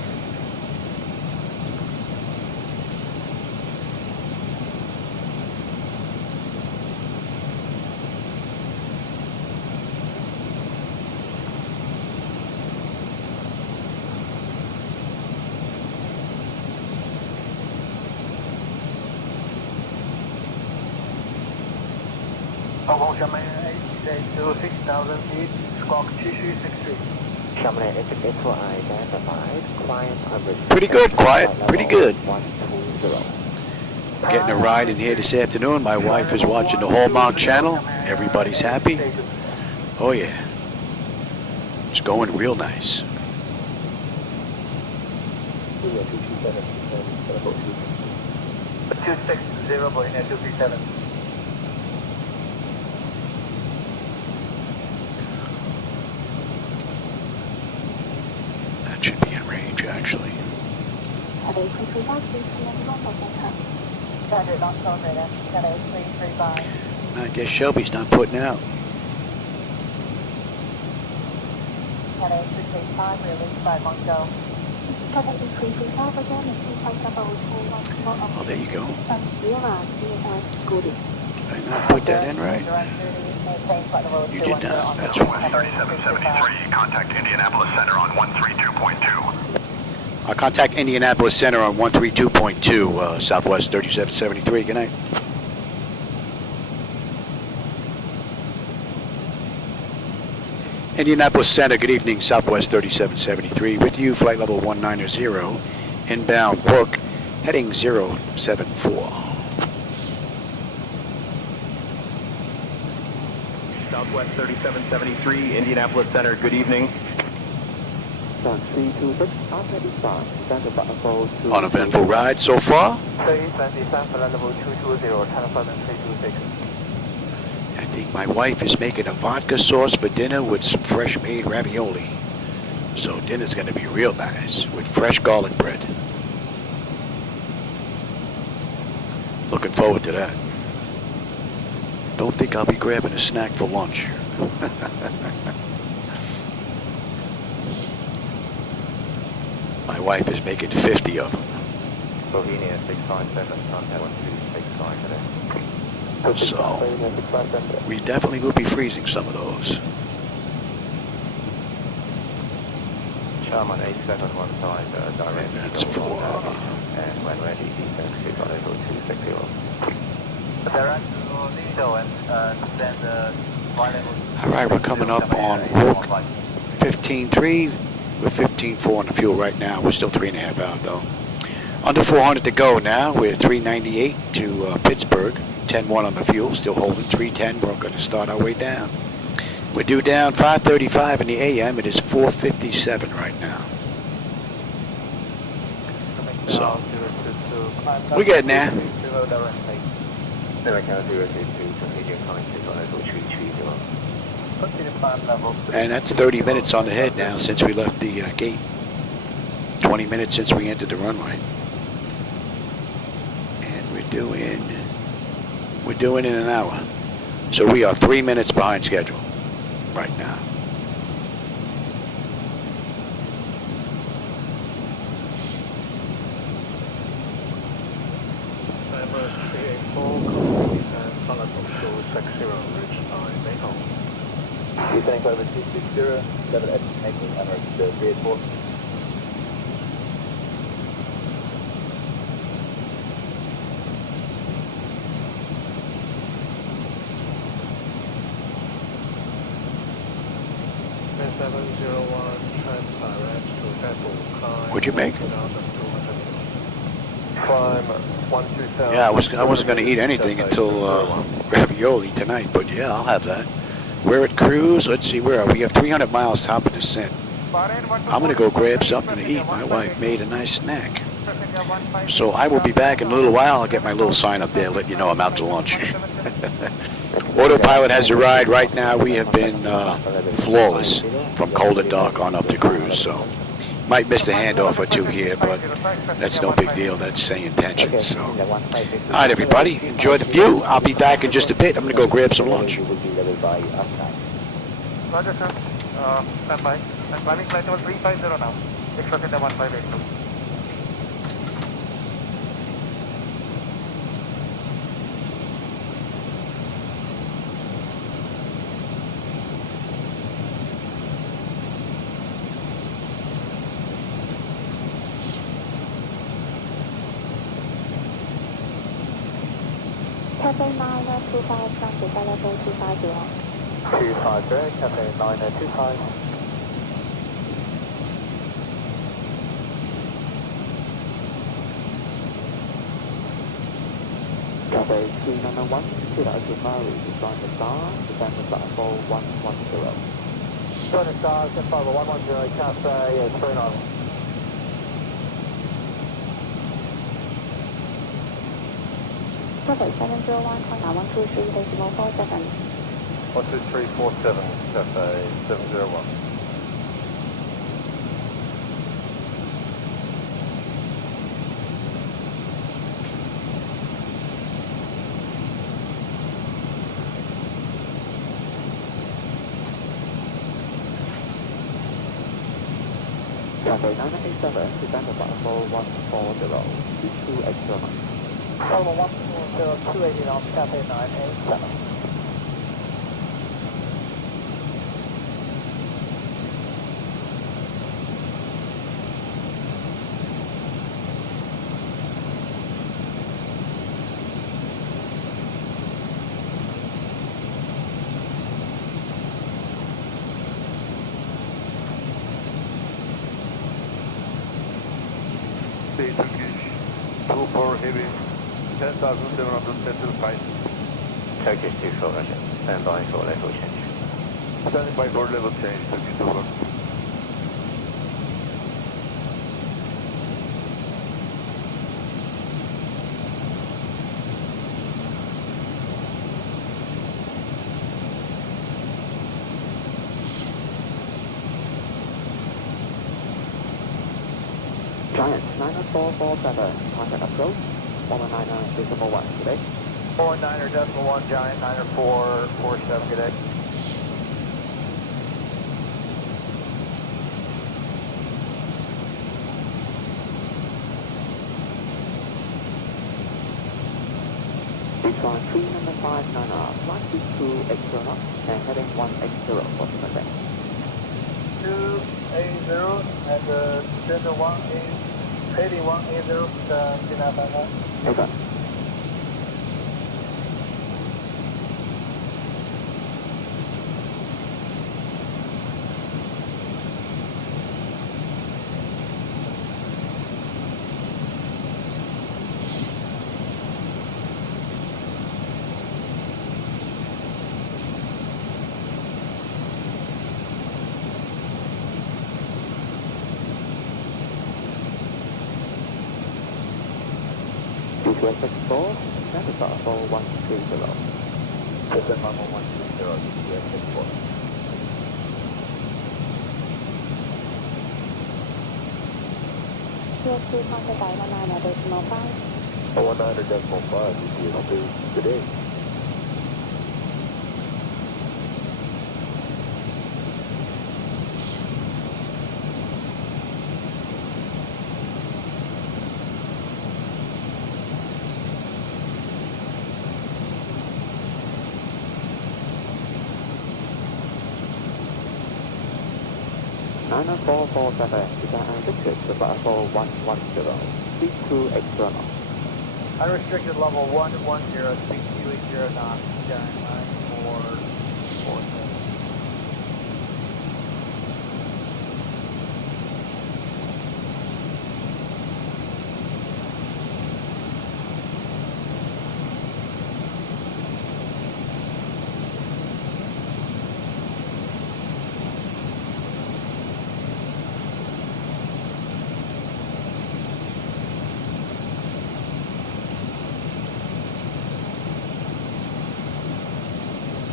Chamonix 88 to 6,000 feet, squawk 2263. Chamonix 88 identified, client unrestricted. Pretty good, quiet, pretty good. 120. Getting a ride in here this afternoon. My wife is watching the Hallmark channel. Everybody's happy. Oh yeah. It's going real nice. 260, Boeing 237. That should be in range, actually. 600 knots on radar, Shadow 335. I guess Shelby's not putting out. Shadow 335, release 5 go. Shadow 335 again, it's 257 Oh, there you go. Good. Did I not put that in right? You did not. That's why. 3773, contact Indianapolis Center on 132.2. I'll contact Indianapolis Center on 132.2, Southwest 3773. Good night. Indianapolis Center, good evening, Southwest 3773. With you, flight level 190, inbound book, heading 074. Southwest 3773, Indianapolis Center, good evening. Uneventful ride so far? I think my wife is making a vodka sauce for dinner with some fresh made ravioli. So dinner's gonna be real nice with fresh garlic bread. Looking forward to that. Don't think I'll be grabbing a snack for lunch. My wife is making 50 of them. Bohemia 657, contact 1265. So, we definitely will be freezing some of those. Charman 8715, direct. And that's for... And when ready, descend to level 260. Direct to Lido and then the Alright, we're coming up on Rook 15.3. We're 15.4 on the fuel right now. We're still 3.5 out though. Under 400 to go now. We're at 398 to Pittsburgh. 10-1 on the fuel. Still holding 310. We're going to start our way down. We're due down 5:35 in the AM. It is 4:57 right now. So, we're getting there. And that's 30 minutes on the head now since we left the gate. 20 minutes since we entered the runway. And we're doing in an hour. So we are 3 minutes behind schedule right now. Descending over 260, 7 at making under the airport. What'd you make? Climb 127. Yeah, I wasn't going to eat anything until ravioli tonight, but yeah, I'll have that. We're at cruise. Let's see, where are we? We have 300 miles top of descent. I'm going to go grab something to eat. My wife made a nice snack. So I will be back in a little while. I'll get my little sign up there, let you know I'm out to lunch. Autopilot has arrived. Right now we have been flawless from cold and dark on up to cruise. So might miss a handoff or two here, but that's no big deal. That's saying intention. So, all right, everybody, enjoy the view. I'll be back in just a bit. I'm going to go grab some lunch. Roger, sir. Stand by. I'm climbing flight level 350 now. Expect in the 1582. Cathay 925, transit by level 250. 250, Cathay 925. Cathay 3901, Kilo Murray, design the star, descend the platform 110. Join the stars, step over 110, Cathay 39. Cathay 701, contact 123.4 seconds. 12347, Cathay 701. Cathay 987, descend at level 140, speed 2 extra miles. Level 140, 280 knots, Cathay 987. Turkish 24 heavy, 10,775. Turkish 24, Roger. Stand by for level change. Standing by for level change, Turkish 24. Giant 90447, contact approach, 419.1 today. 49.1, Giant 90447, good day. Beachline 3 number 59, flight speed 2 extra knots, and heading 180 for the day. 280 and center 180, 180, Pinapana. Okay. DTS 64, stand at level 130. Descend level 130, DTS 64. TSC contact Laminar decimal 5. 19.5, DTS 2, good day. Nine 447, descend unrestricted to level 110, speed 2 extra knots. Unrestricted level 110, speed 280 knots, Giant 9447.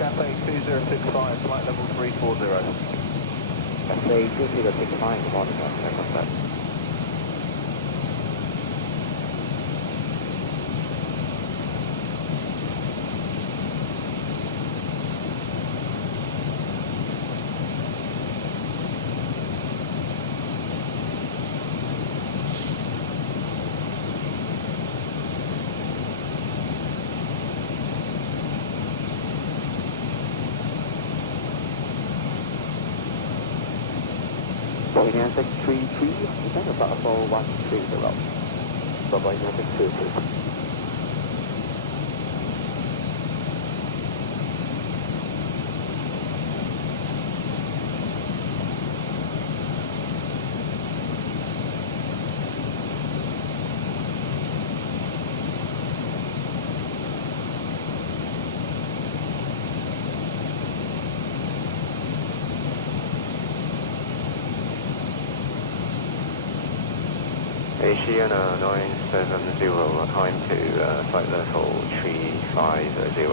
Cathay 2065, flight level 340. Cathay 2065, morning, aircraft. Boeing 633, descend at level 130. Boeing 633. Asiana 970, climb to flight level 350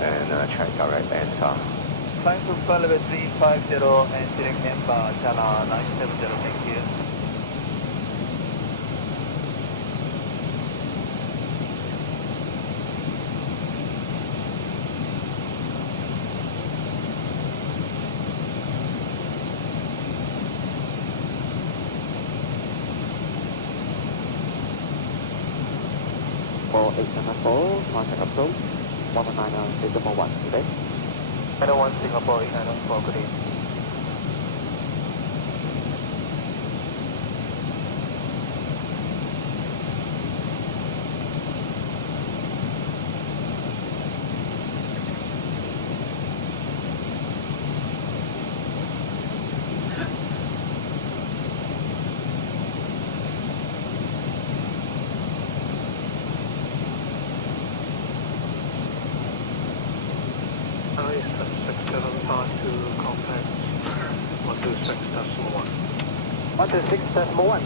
and check direct ANSAR. Climb to flight level 350 and direct ANSAR, Channel 970, thank you. 894, contact approach, 119.1, today. 901 Singapore, 914, good evening.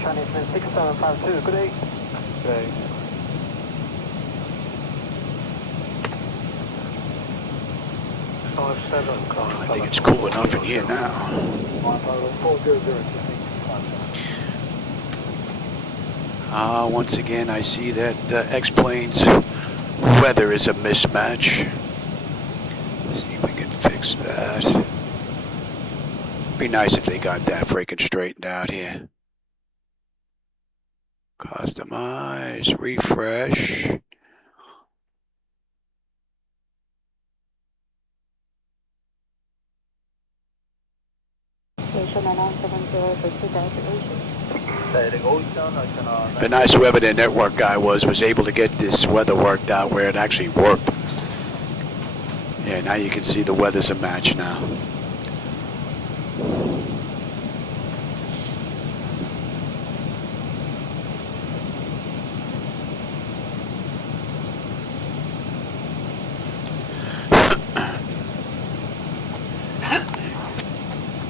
Chinese 6752, good day. Okay. I think it's cool enough in here now. Once again, I see that X-Plane's weather is a mismatch. Let's see if we can fix that. Be nice if they got that freaking straightened out here. Customize, refresh. The nice whoever the network guy was able to get this weather worked out where it actually worked. Yeah, now you can see the weather's a match now.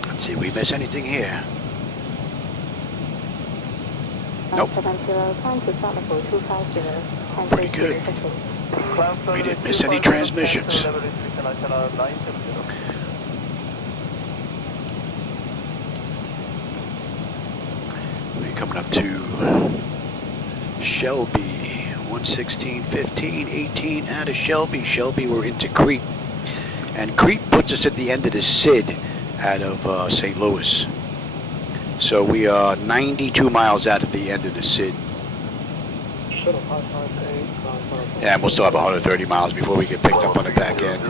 Let's see if we miss anything here. Nope. Pretty good. We didn't miss any transmissions. We're coming up to Shelby. 116, 15, 18 out of Shelby. Shelby, we're into Creep. And Creep puts us at the end of the SID out of St. Louis. So we are 92 miles out of the end of the SID. Yeah, and we'll still have 130 miles before we get picked up on the back end.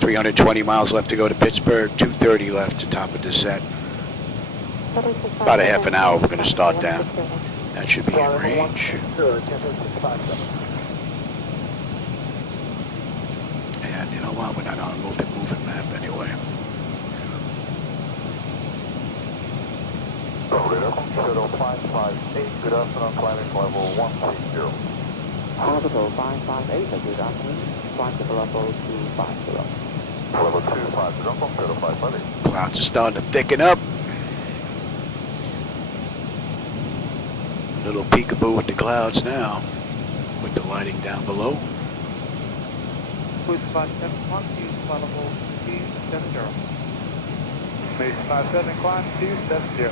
320 miles left to go to Pittsburgh, 230 left to top of the set. About a half an hour we're going to start down. That should be in range. And you know what, we're not on a moving map anyway. Shuttle 558, good afternoon, climbing level 130. Orbital 558, good afternoon, flight level 250. Level 250, from Shuttle 558. Clouds are starting to thicken up. Little peekaboo with the clouds now, with the lighting down below. Boost 571, use flight level 270. Base 57, climb 270.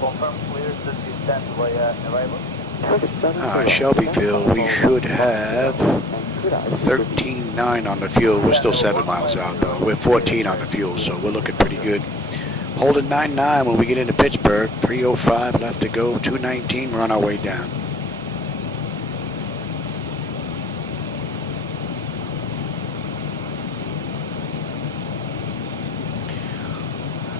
Confirm clear to descent via arrival. Shelbyville, we should have 13.9 on the fuel. We're still 7 miles out though. We're 14 on the fuel, so we're looking pretty good. Holding 9.9 when we get into Pittsburgh. 3:05 left to go. 2:19. We're on our way down.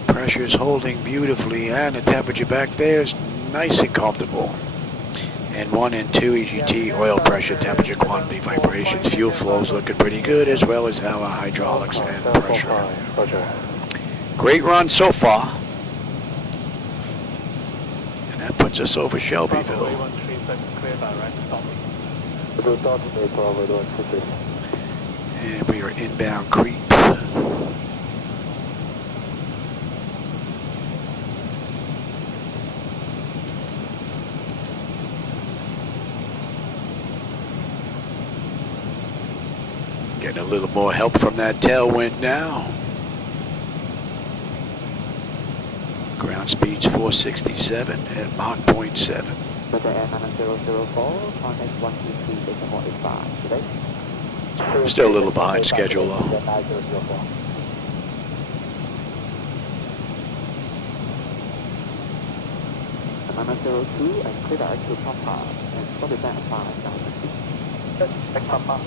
Pressure is holding beautifully, and the temperature back there is nice and comfortable. And 1 and 2 EGT, oil pressure, temperature, quantity, vibrations, fuel flows looking pretty good, as well as our hydraulics and pressure. Great run so far. And that puts us over Shelbyville. And we are inbound Creep. Getting a little more help from that tailwind now. Ground speed's 467 at Mach 0.7. Brother Airliner 004, contact 123.85 today. Still a little behind schedule though. Airliner 02 and clear direct to Papa and stop it back at 5,000 feet. Next Papa,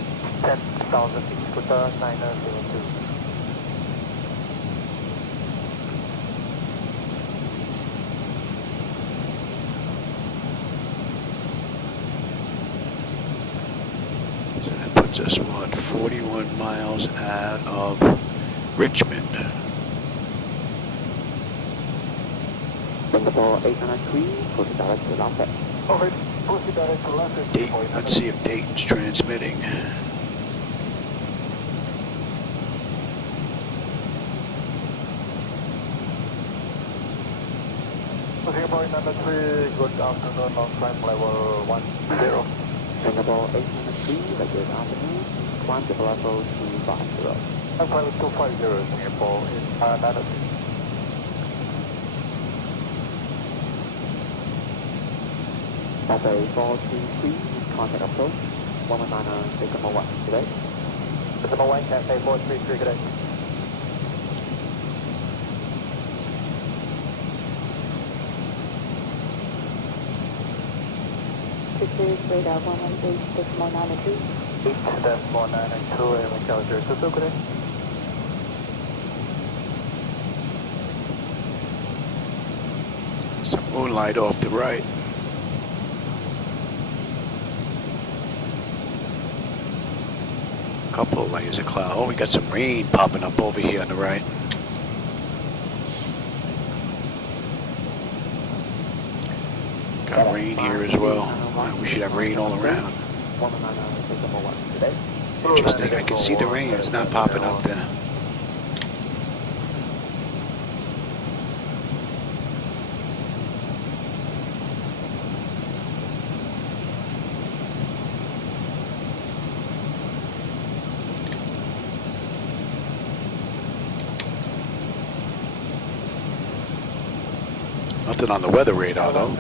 10,000 feet, scooter 902. So that puts us, what, 41 miles out of Richmond. Singapore 893, proceed direct to Lambeth. Alright, proceed direct to Lambeth. Dayton, let's see if Dayton's transmitting. Singapore 893, good afternoon, on climb level 10. Singapore 893, good afternoon, climb to level 250. I'm flight 250, Singapore 893. Cathay 423, contact approach, 119 Sigma 1 today. Sigma 1, Cathay 433, good day. This is radar 118.992. 8.992, and Calgary 22, good day. Some moonlight off the right. Couple of layers of cloud. Oh, we got some rain popping up over here on the right. Got rain here as well. Wow, we should have rain all around. Interesting, I can see the rain, it's not popping up there. Nothing on the weather radar though.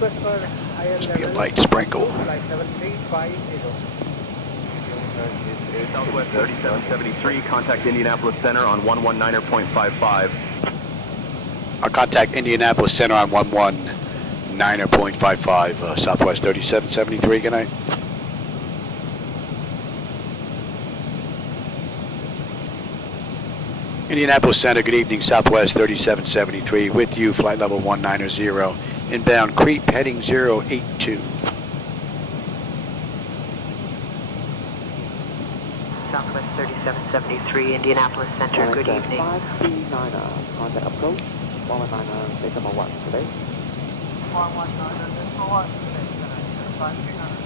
Must be a light sprinkle. Southwest 3773, contact Indianapolis Center on 119.55. I'll contact Indianapolis Center on 119.55, Southwest 3773, good night. Indianapolis Center, good evening, Southwest 3773, with you, flight level 190, inbound creep, heading 082. Southwest 3773, Indianapolis Center, good evening. 539, contact approach, 119 Sigma 1 today. 119 Sigma 1 today, 539.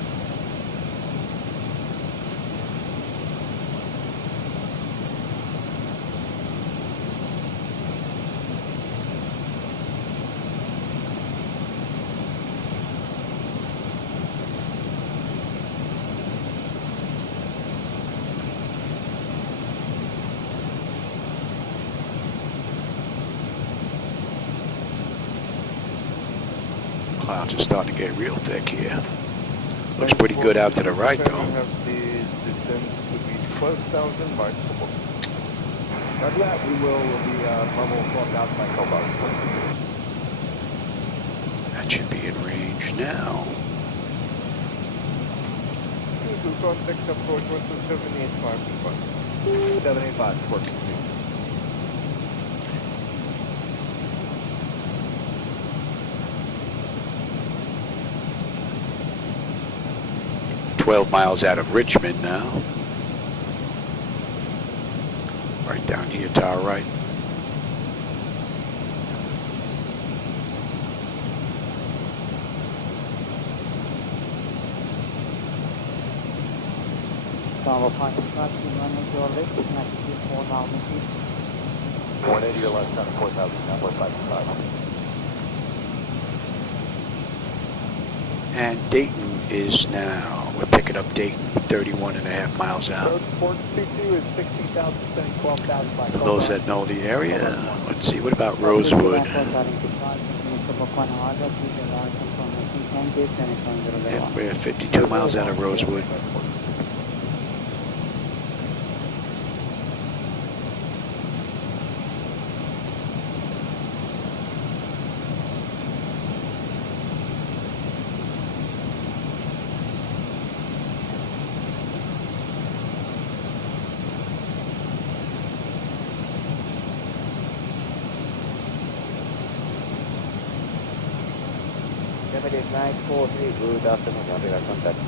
Clouds are starting to get real thick here. Looks pretty good out to the right though. Have the distance to be 12,000 by Cobalt. After that, we will be level 12,000 by Cobalt. That should be in range now. To prospect approach was to 785. 785, working. 12 miles out of Richmond now. Right down here to our right. Bravo 5, running your left, magnitude 4,000 feet. 180 or less than 4,000, 555. And Dayton is now, we're picking up Dayton, 31.5 miles out. Port C2 is 60,000, 12,000 by For those that know the area, let's see, what about Rosewood? Yeah, we're 52 miles out of Rosewood. Limited 943, good afternoon, American contact.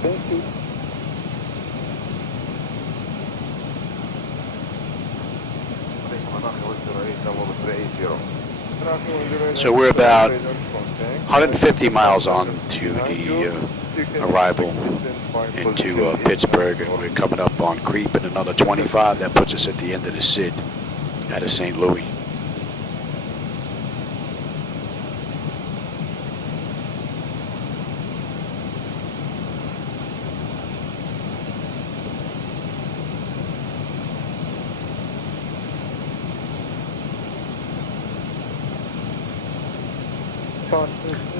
Thank you. So we're about 150 miles on to the arrival into Pittsburgh, and we're coming up on creep in another 25. That puts us at the end of the SID out of St. Louis.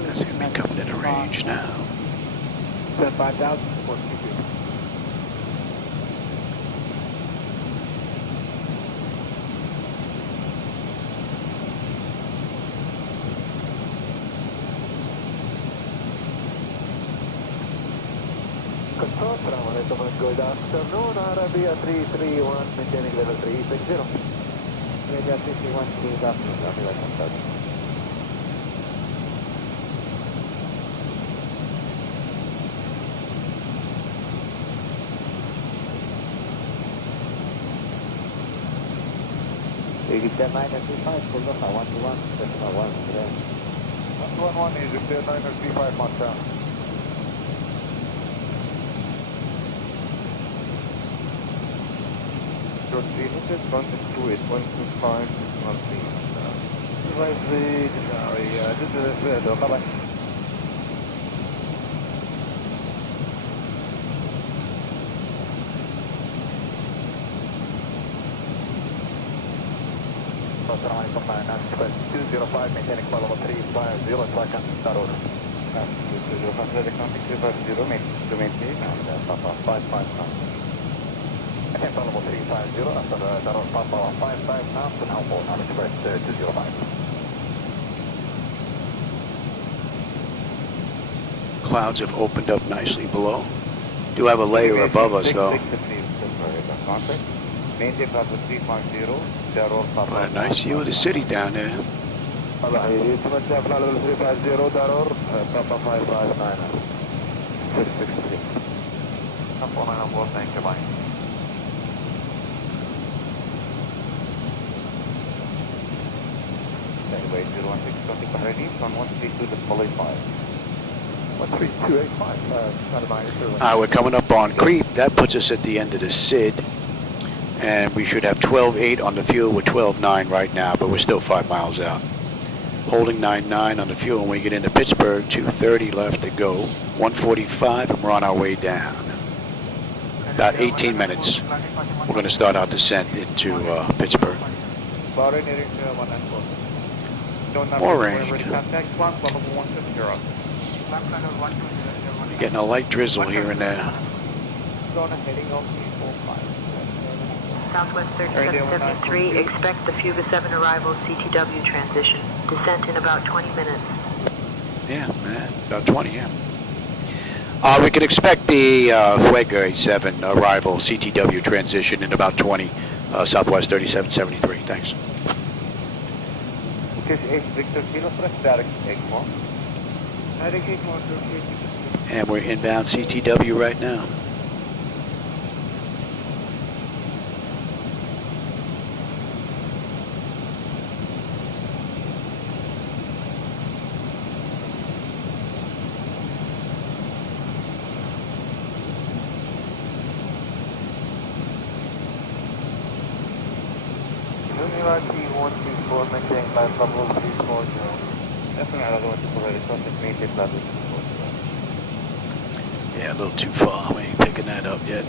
That's going to be coming into range now. 5,000, support C2. Control, good afternoon, Arabia 331, maintaining level 360. Arabia 331, good afternoon, Arabia contact. Niner 35, full off, 121, decimal 1, today. 111 is if they're Niner 35 mark down. Proceeded, contact 28.25, decimal 3. Right, this is the bye-bye. Assalamualaikum, 205, maintaining flight level 350, second, start order. 205, contact 350, maintain, and Papa 559. Maintain flight level 350, after start order, Papa 55 knots, and outboard, on express 205. Clouds have opened up nicely below. Do have a layer above us though. Maintain flight level 350, What a nice view of the city down there. Papa 350, Papa 559. 663. Up on board, thank you, bye. Anyway, 016, ready, from 132 to fully 5. 13285, We're coming up on creep. That puts us at the end of the SID. And we should have 12.8 on the fuel. We're 12.9 right now, but we're still 5 miles out. Holding 9.9 on the fuel when we get into Pittsburgh. 2:30 left to go. 1:45, and we're on our way down. About 18 minutes. We're going to start our descent into Pittsburgh. More rain. Getting a light drizzle here and there. Southwest 3773, expect the Fuga 7 arrival CTW transition. Descent in about 20 minutes. Yeah, man, about 20, yeah. We can expect the Flightdeck 7 arrival CTW transition in about 20, Southwest 3773. Thanks. And we're inbound CTW right now. T134, maintaining flight level 340. That's another one to provide a contact maintain flight level 340. Yeah, a little too far. We ain't picking that up yet.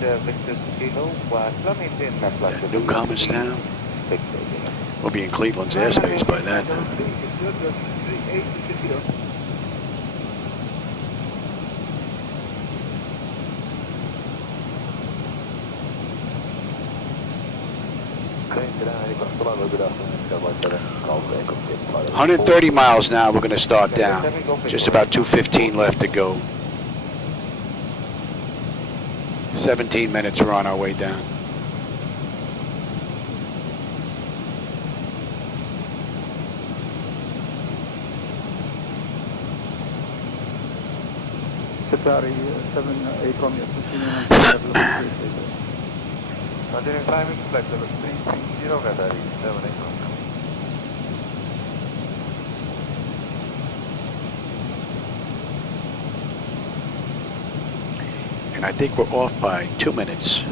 That Newcomer's down. We'll be in Cleveland's airspace by then. Good 130 miles now, we're going to start down. Just about 2:15 left to go. 17 minutes, we're on our way down. Qatari 7-8 Romeo, continuing Continuing timing, flight level 330, Qatari 7-8 Romeo. And I think we're off by 2 minutes.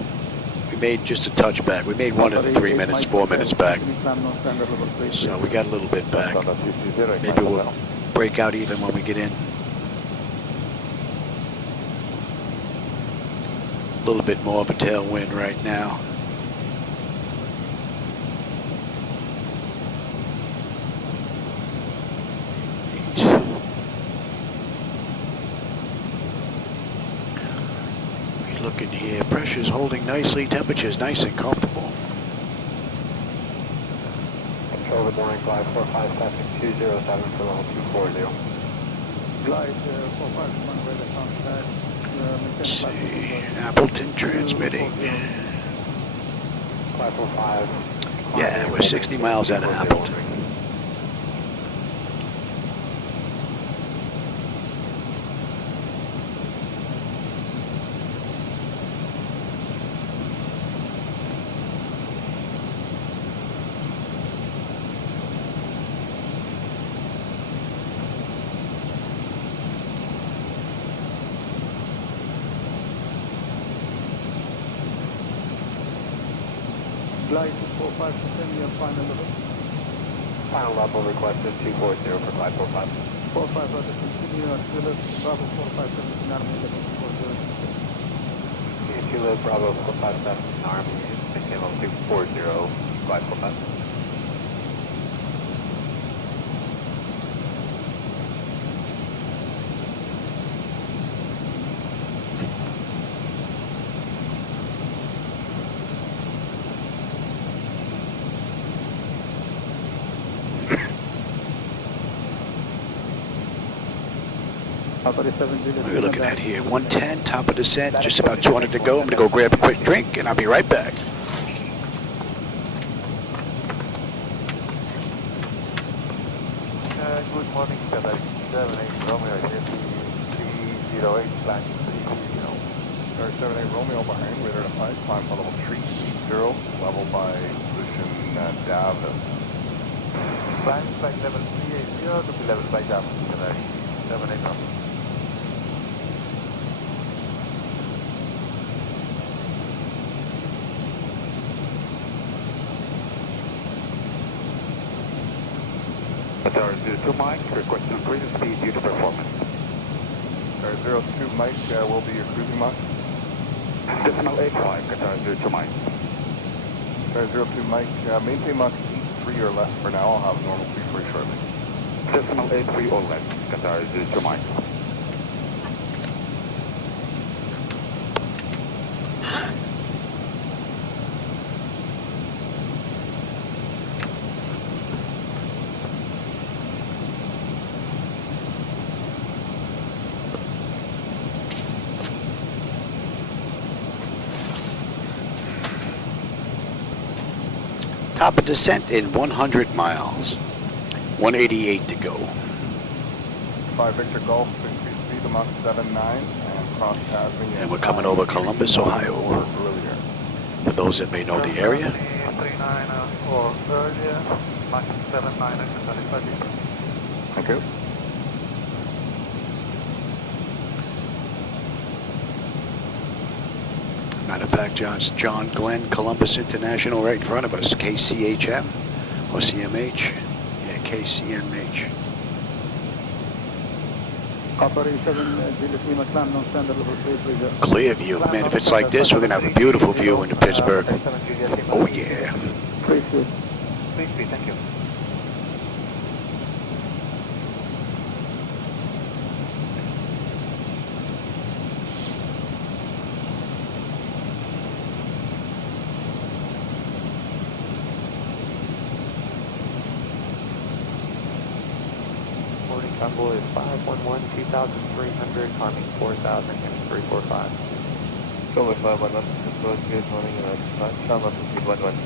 We made just a touch back. We made 1 in the 3 minutes, 4 minutes back. So we got a little bit back. Maybe we'll break out even when we get in. A little bit more of a tailwind right now. Looking here, pressure's holding nicely, temperature's nice and comfortable. Control, good morning, glide 45, traffic 207 for level 240. Glide 45, runway to contact. Let's see, Appleton transmitting. Glide 45. Yeah, we're 60 miles out of Appleton. Glide 45, continue on final level. Final level requested 240 for glide 45. 45, rather continue on Philip, Bravo 457, Army level 240. Kilo Bravo 457, Army, maintain level 240, glide 45. What are we looking at here? 110, top of descent, just about 200 to go. I'm going to go grab a quick drink, and I'll be right back. Good morning, Qatari 78 Romeo, here 308, flying 330. 78 Romeo behind, radar to 5, climb for level 380, level by position Davos. Climb flight level 380 to be level by Davos, Qatari 78 Romeo. Qatar 02 Mike, requesting increase in speed due to performance. 02 Mike will be your cruising Mach. Decimal 85, Qatar 02 Mike. 02 Mike, maintain Mach 83 or less for now. I'll have normal speed for you shortly. Decimal 83 or less, Qatar 02 Mike. Top of descent in 100 miles. 188 to go. 5 Victor Golf, increase speed to Mach 79 and cross Tasman. And we're coming over Columbus, Ohio. For those that may know the area. 394 earlier, Mach 79 and 35. Thank you. Matter of fact, John Glenn, Columbus International, right in front of us. KCHM or CMH? Yeah, KCMH. Clear view, man. If it's like this, we're gonna have a beautiful view into Pittsburgh. Oh yeah. Please, thank you. Convoy is 511, 2,300, climbing 4,000, and 345. Convoy 511, good morning, Sharma from speed 11,000.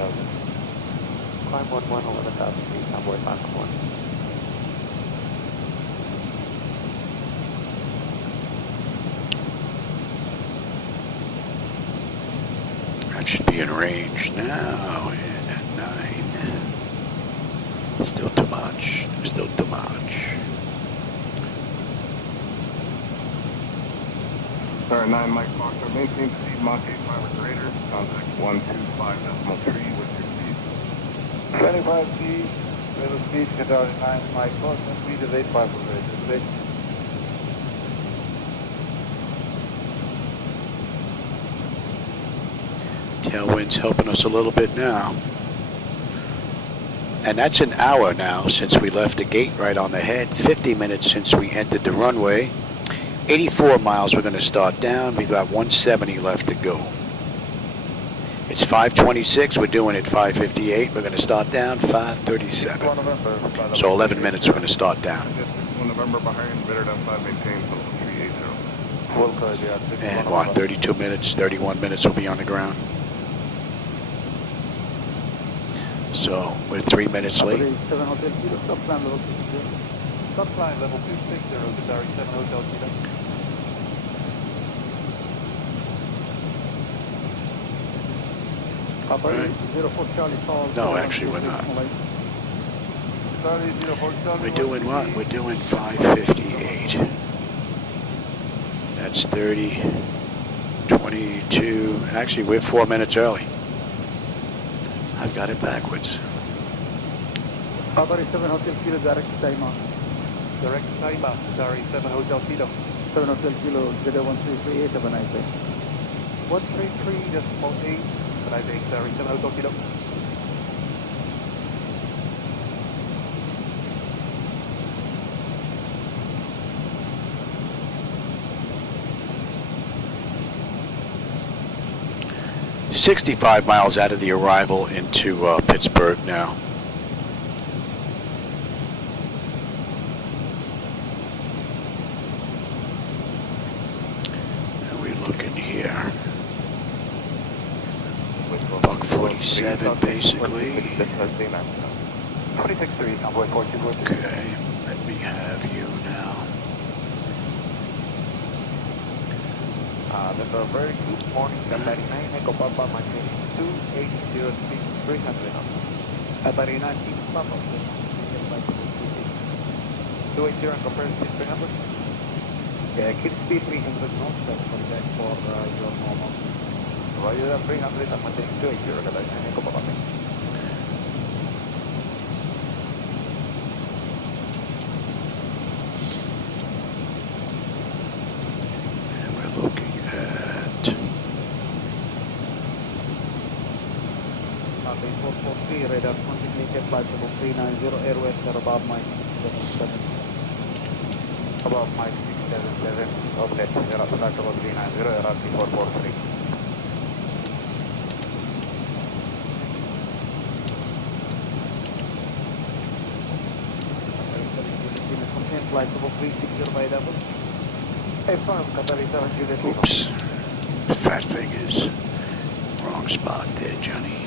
Climb 11, 11,000 feet, Convoy 511. That should be in range now. At 9. Still too much. Still too much. Star 9 Mike Foxtrot, maintain speed Mach 85 or greater, contact 125.3 with your speed. 25 feet, level speed, Qatar 9 Mike Foxtrot, speed is 85 or greater. Tailwind's helping us a little bit now. And that's an hour now since we left the gate right on the head. 50 minutes since we entered the runway. 84 miles we're going to start down. We've got 170 left to go. It's 5:26. We're doing it 5:58. We're going to start down 5:37. So 11 minutes we're going to start down. 1 November behind, better than 5, maintain, 380. And what, 32 minutes, 31 minutes we'll be on the ground. So we're 3 minutes late. Stop climb level 260, Qatari 7 Hotel Kilo. No, actually we're not. We're doing what? We're doing 5:58. That's 30, 22. Actually, we're 4 minutes early. I've got it backwards. Qatari 7 Hotel Kilo, direct Taima. Direct Taima, Qatari 7 Hotel Kilo. 7 Hotel Kilo, 01338, have a nice day. 133.8, have a nice day, Qatari 7 Hotel Kilo. $65 miles out of the arrival into Pittsburgh now. And we're looking here. Buck 47 basically. 26-3, Convoy 4242. Okay, let me have you now. That's a very good morning, Qatari 9, Echo Papa, maintain 280 speed, 300 knots. Qatari 9, Echo Papa, 280 and compare speed 300. Yeah, keep speed 300 knots, that's for that for your normal. Roger that 300 and maintain 280, Qatari 9, Echo Papa. Radar continued flight level 390, airways are above Mike 677. Above Mike 677, okay, you're up flight level 390, you're up 443. Continue flight level 360 by double. Hey, firm, Qatari 7 Juliet. Oops, fat fingers. Wrong spot there, Johnny.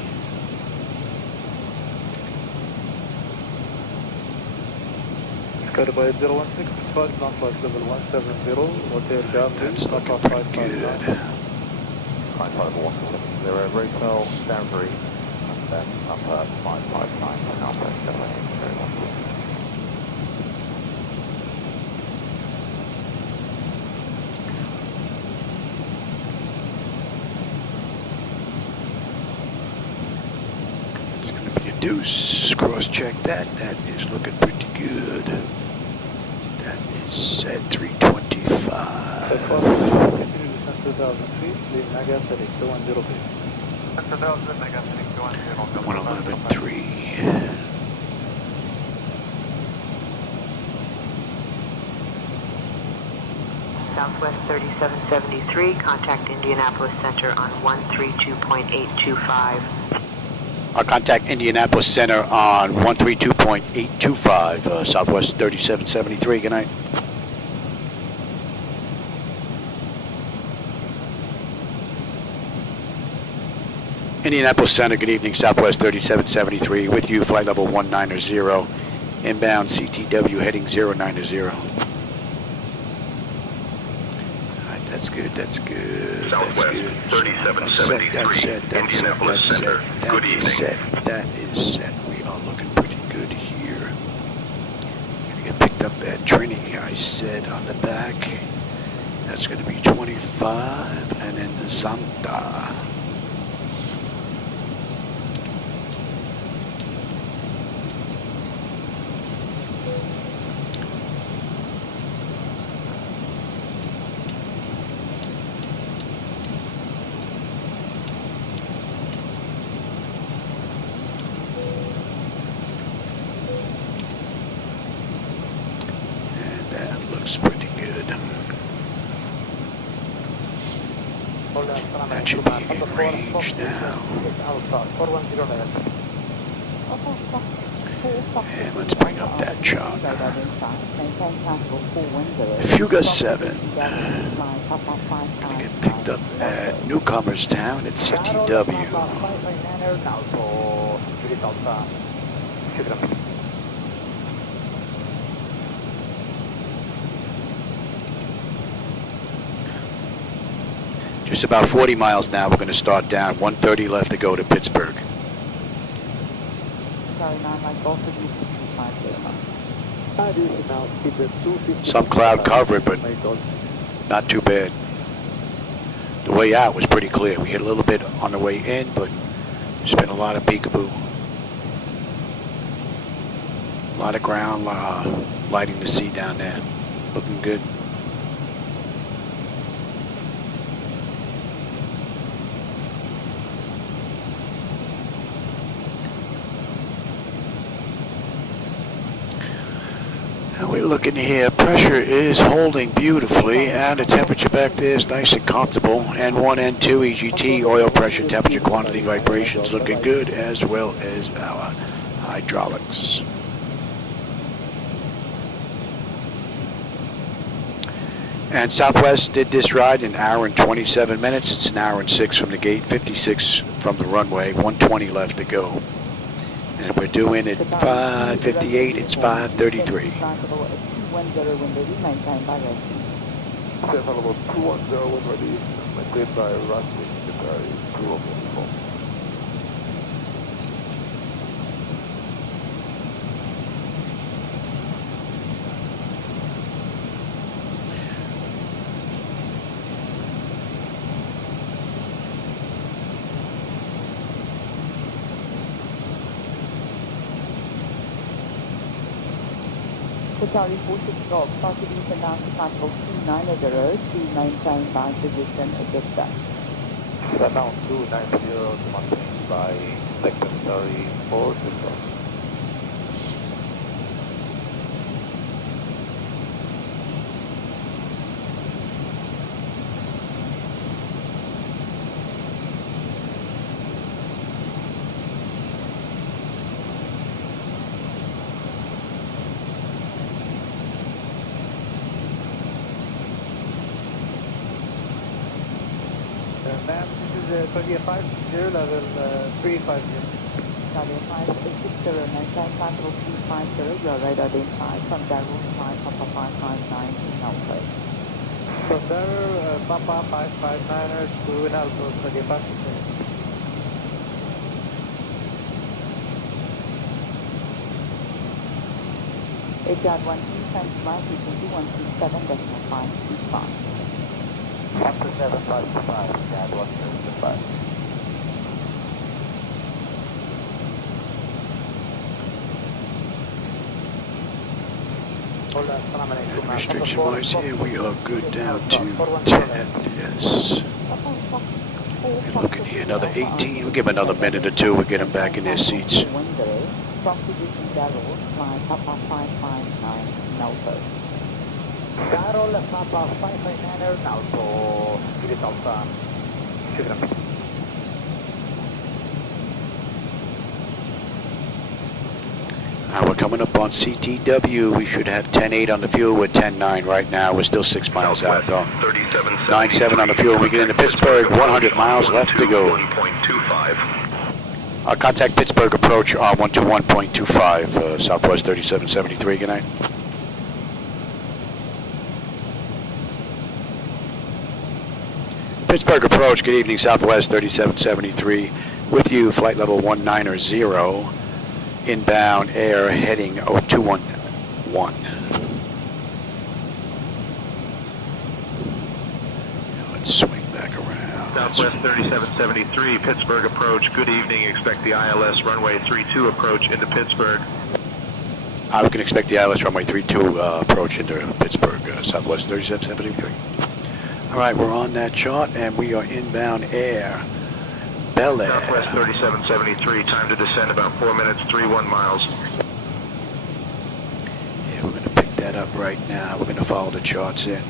By 0165, ground flight level 170, hotel Gavin, That's looking pretty good. 55170, Rachel, Danbury, and then number 559, number 781. Deuce, cross-check that. That is looking pretty good. That is set 325. Continue descent 2000 feet, leave Nagas heading 210 feet. 2000, Nagas heading 210. 111.3. Southwest 3773, contact Indianapolis Center on 132.825. Our contact Indianapolis Center on 132.825, Southwest 3773. Good night. Indianapolis Center, good evening, Southwest 3773, with you, flight level 190, inbound CTW heading 090. That's good, that's good, that's good. That's set, that's set, that's set, that is set, that is set. We are looking pretty good here. Gonna get picked up at Trinity, I said on the back. That's gonna be 25, and then the Santa. Pretty good. That should be in range now. And let's bring up that chart. Fuga 7. Gonna get picked up at Newcomerstown at CTW. Just about 40 miles now. We're going to start down. 130 left to go to Pittsburgh. Some cloud cover, but not too bad. The way out was pretty clear. We hit a little bit on the way in, but there's been a lot of peekaboo. A lot of ground lighting the sea down there. Looking good. How we looking here? Pressure is holding beautifully, and the temperature back there is nice and comfortable. N1, N2, EGT, oil pressure, temperature, quantity, vibrations looking good, as well as our hydraulics. And Southwest did this ride in an hour and 27 minutes. It's an hour and 6 from the gate, 56 from the runway, 120 left to go. And we're doing it 5:58, it's 5:33. Level 210 when ready, cleared by runway 204. Charlie 46 Golf, possibly down to possible 290 to maintain by position dispatch. Set down 290 to maintain by secondary 46 Golf. Ma'am, this is 2850, level 350. Charlie 560, maintain possible 250, you are right identified from Darrow 5 Papa 559 in Alpha. From there, Papa 559er to Inalco 2560. HR 125, frequency 137.525. 127.5, 175, 175. Restriction wise here, we are good down to 10, yes. And looking here, another 18, we'll give them another minute or two, we'll get them back in their seats. From position Carol, fly Papa 559 Nauto. Carol, Papa 559 Nauto. Give it Alpha. We're coming up on CTW. We should have 10.8 on the fuel. We're 10.9 right now. We're still 6 miles out though. 9.7 on the fuel. We get into Pittsburgh. 100 miles left to go. Contact Pittsburgh approach on 121.25. Southwest 3773. Good night. Pittsburgh approach. Good evening. Southwest 3773. With you, flight level 190. Inbound air heading 0211. Let's swing back around. Southwest 3773, Pittsburgh approach. Good evening. Expect the ILS runway 32 approach into Pittsburgh. We can expect the ILS runway 32 approach into Pittsburgh, Southwest 3773. All right, we're on that chart and we are inbound air. Bel Air. Southwest 3773, time to descend about 4 minutes, 31 miles. Yeah, we're going to pick that up right now. We're going to follow the charts in.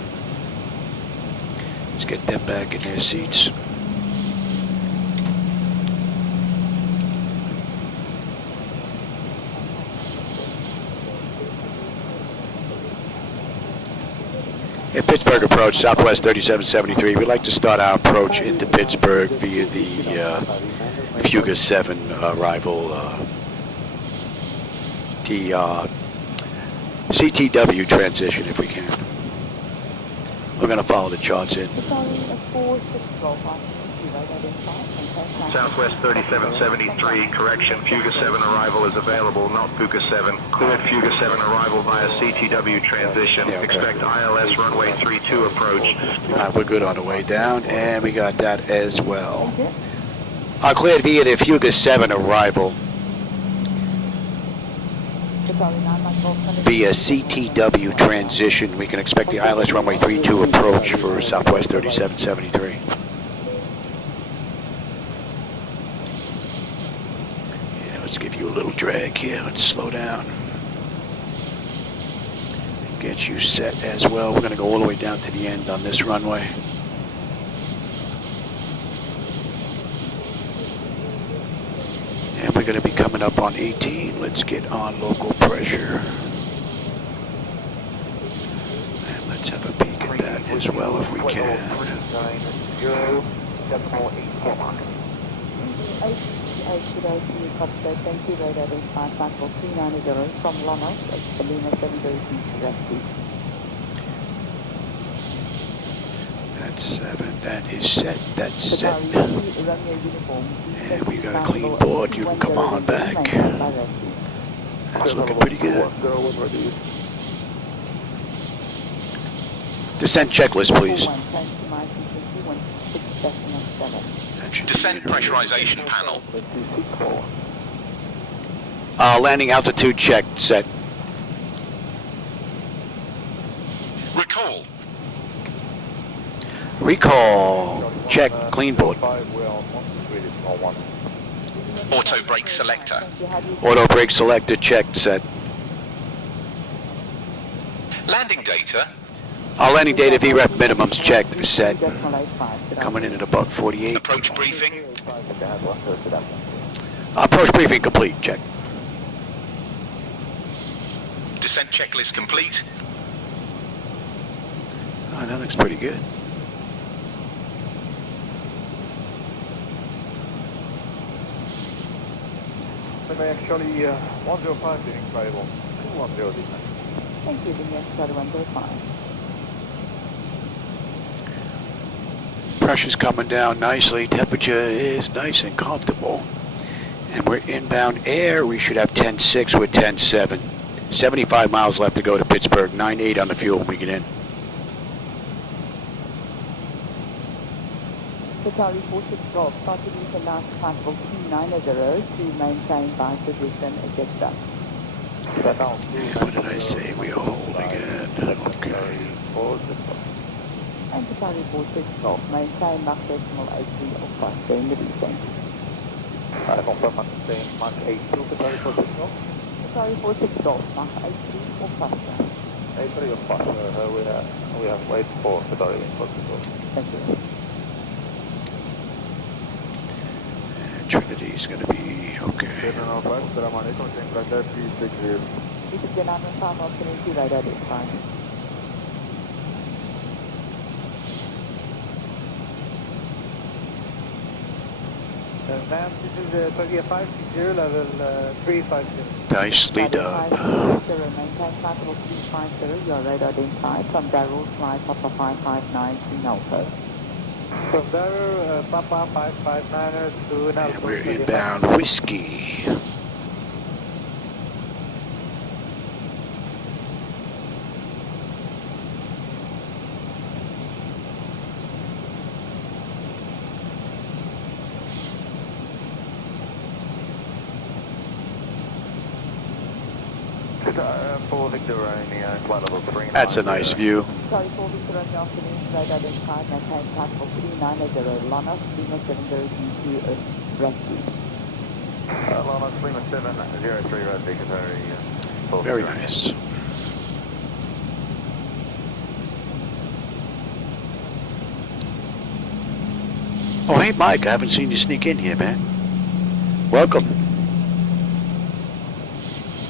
Let's get them back in their seats. Yeah, Pittsburgh approach, Southwest 3773. We'd like to start our approach into Pittsburgh via the Fuga 7 arrival, the CTW transition if we can. We're going to follow the charts in. Southwest 3773, correction, Fuga 7 arrival is available, not Fuga 7. Cleared Fuga 7 arrival via CTW transition. Expect ILS runway 32 approach. We're good on the way down, and we got that as well. Cleared via the Fuga 7 arrival via CTW transition. We can expect the ILS runway 32 approach for Southwest 3773. Let's give you a little drag here. Let's slow down. Get you set as well. We're going to go all the way down to the end on this runway. And we're going to be coming up on 18. Let's get on local pressure. And let's have a peek at that as well if we can. ATC Cockpit, thank you, radar identified flight level 390 from Lamos, Laminar 7 That's 7, that is set, that's set. And we got a clean board, you can come on back. That's looking pretty good. Descent checklist, please. Descent pressurization panel. Landing altitude check, set. Recall. Recall, check, clean board. Auto brake selector. Auto brake selector, checked, set. Landing data. Landing data VREF minimums checked, set. Coming in at about 48. Approach briefing. Approach briefing complete, check. Descent checklist complete. That looks pretty good. Actually, 105 being incredible. 210 descent. Thank you, Vignette Charter 105. Pressure's coming down nicely. Temperature is nice and comfortable. And we're inbound air. We should have 10.6 with 10.7. 75 miles left to go to Pittsburgh. 9.8 on the fuel when we get in. Charlie 46 Golf, contribution last flight level 290 to maintain by position ejector. what did I say? We are holding it. Okay. And Qatari 46 Golf, maintain Mach decimal 83 or faster in the descent. Confirm maintain Mach 82, Qatari 46 Golf. Qatari 46 Golf, Mach 83 or faster. 83 or faster, we have wait for Qatari 46 Golf. Thank you. Trinity is going to be okay. Assalamu alaikum, change flight level 360. This is Laminar Farm Opportunity Radar Design. Ma'am, this is Korea 560, level 350. Nicely done. Maintain flight level 350, your radar inside from Darul, flight Papa 559 to Nalco. From Darul, Papa 559 to Nalco. And we're inbound whiskey. For Victor Romeo, flight level 390. That's a nice view. Sorry, for Victor Romeo, afternoon, radar inside, maintain flight level 390, Lana, Lima 70 to Rescue. Lana, Lima 703, Rescue, Qatari. Very nice. Oh, hey, Mike, I haven't seen you sneak in here, man. Welcome.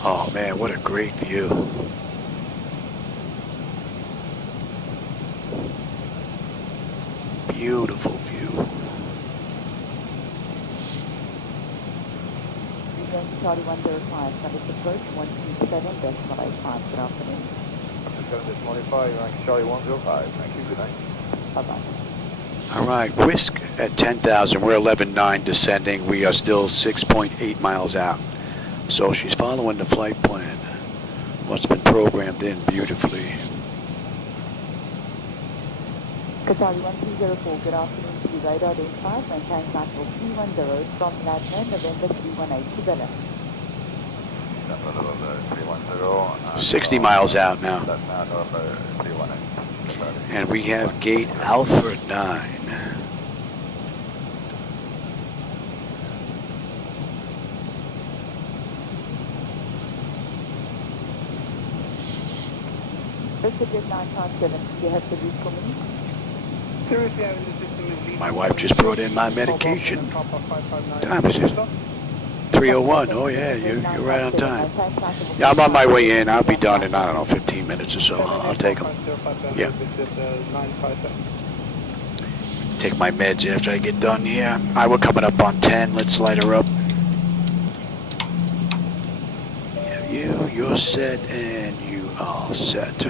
Oh, man, what a great view. Beautiful view. Charlie 105, service approach 127.85, good afternoon. 127.85, rank Charlie 105, thank you, good night. Bye-bye. All right, Whisk at 10,000. We're 11.9 descending. We are still 6.8 miles out. So she's following the flight plan. What's been programmed in beautifully. Qatari 1304, good afternoon to you. Radar inside, maintain flight level 310 from Laminar, November 318 to Bella. 60 miles out now. And we have gate Alpha 9. Pacific 957, do you have the lead for me? My wife just brought in my medication. Time is it? 3:01. Oh yeah, you're right on time. Yeah, I'm on my way in. I'll be done in, I don't know, 15 minutes or so. I'll take them. Yeah. Take my meds after I get done here. All right, we're coming up on 10. Let's light her up. Yeah, you're set and you are set.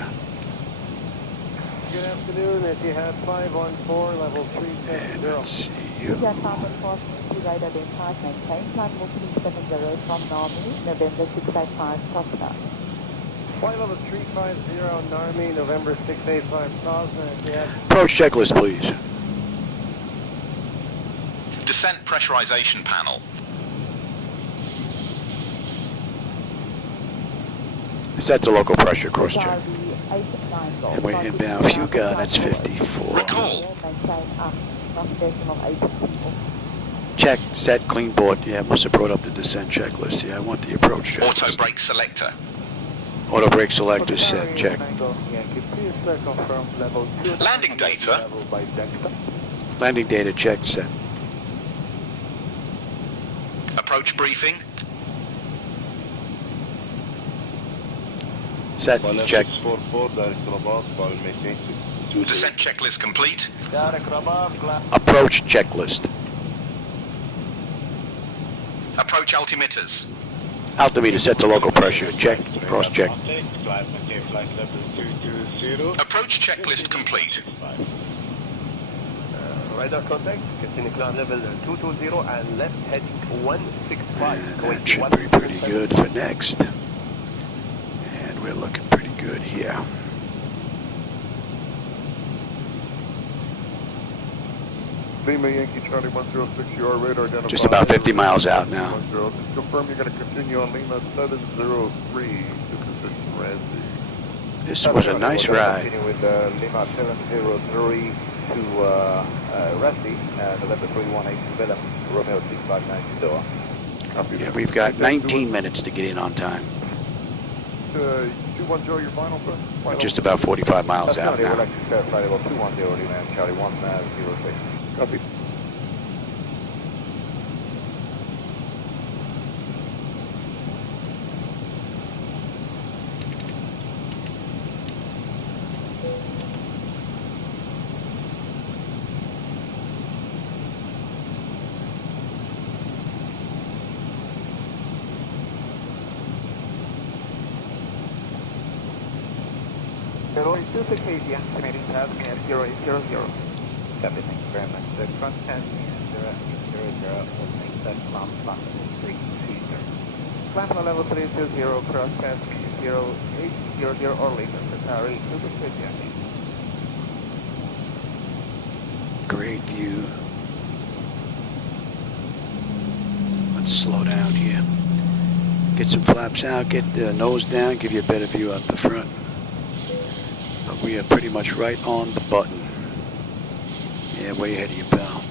Good afternoon, Etihad 514, level 370. Let's see you. Etihad 514, radar inside, maintain flight level 370 from Normandy, November 685, Cessna. Flight level 350, Narmi, November 685, Cessna, Etihad. Approach checklist, please. Descent pressurization panel. Set the local pressure, cross check. Qatari 89 Golf. And we're inbound fuel gun, that's 54. Recall. Maintain Mach decimal 83. Check, set, clean board. Yeah, must have brought up the descent checklist. Yeah, I want the approach checklist. Auto brake selector. Auto brake selector set, check. Landing data. Landing data check, set. Approach briefing. Set, check. Descent checklist complete. Approach checklist. Approach altimeters. Altimeter set to local pressure, check, cross check. Approach checklist complete. Radar contact, continue climb level 220 and left heading 165. And that should be pretty good for next. And we're looking pretty good here. Lima Yankee Charlie 106, your radar identified. Just about 50 miles out now. 10. Just confirm you're going to continue on Lima 703 to position Ramsey. This was a nice ride. Continue with Lima 703 to Rusty, November 318 Willem, Romeo 6590. Yeah, we've got 19 minutes to get in on time. 210, your final, sir? We're just about 45 miles out now. Flight level 210, Lima Charlie 106. Copy. KPIT, estimating task at 0800. Copy, thank you very much. The front passing is 0800, will make that climb flight level 320. Flight level 320, cross passing 0800 or later, Qatari to the KPIT. Great view. Let's slow down here. Get some flaps out, get the nose down, give you a better view out the front. But we are pretty much right on the button. Yeah, way ahead of you, pal.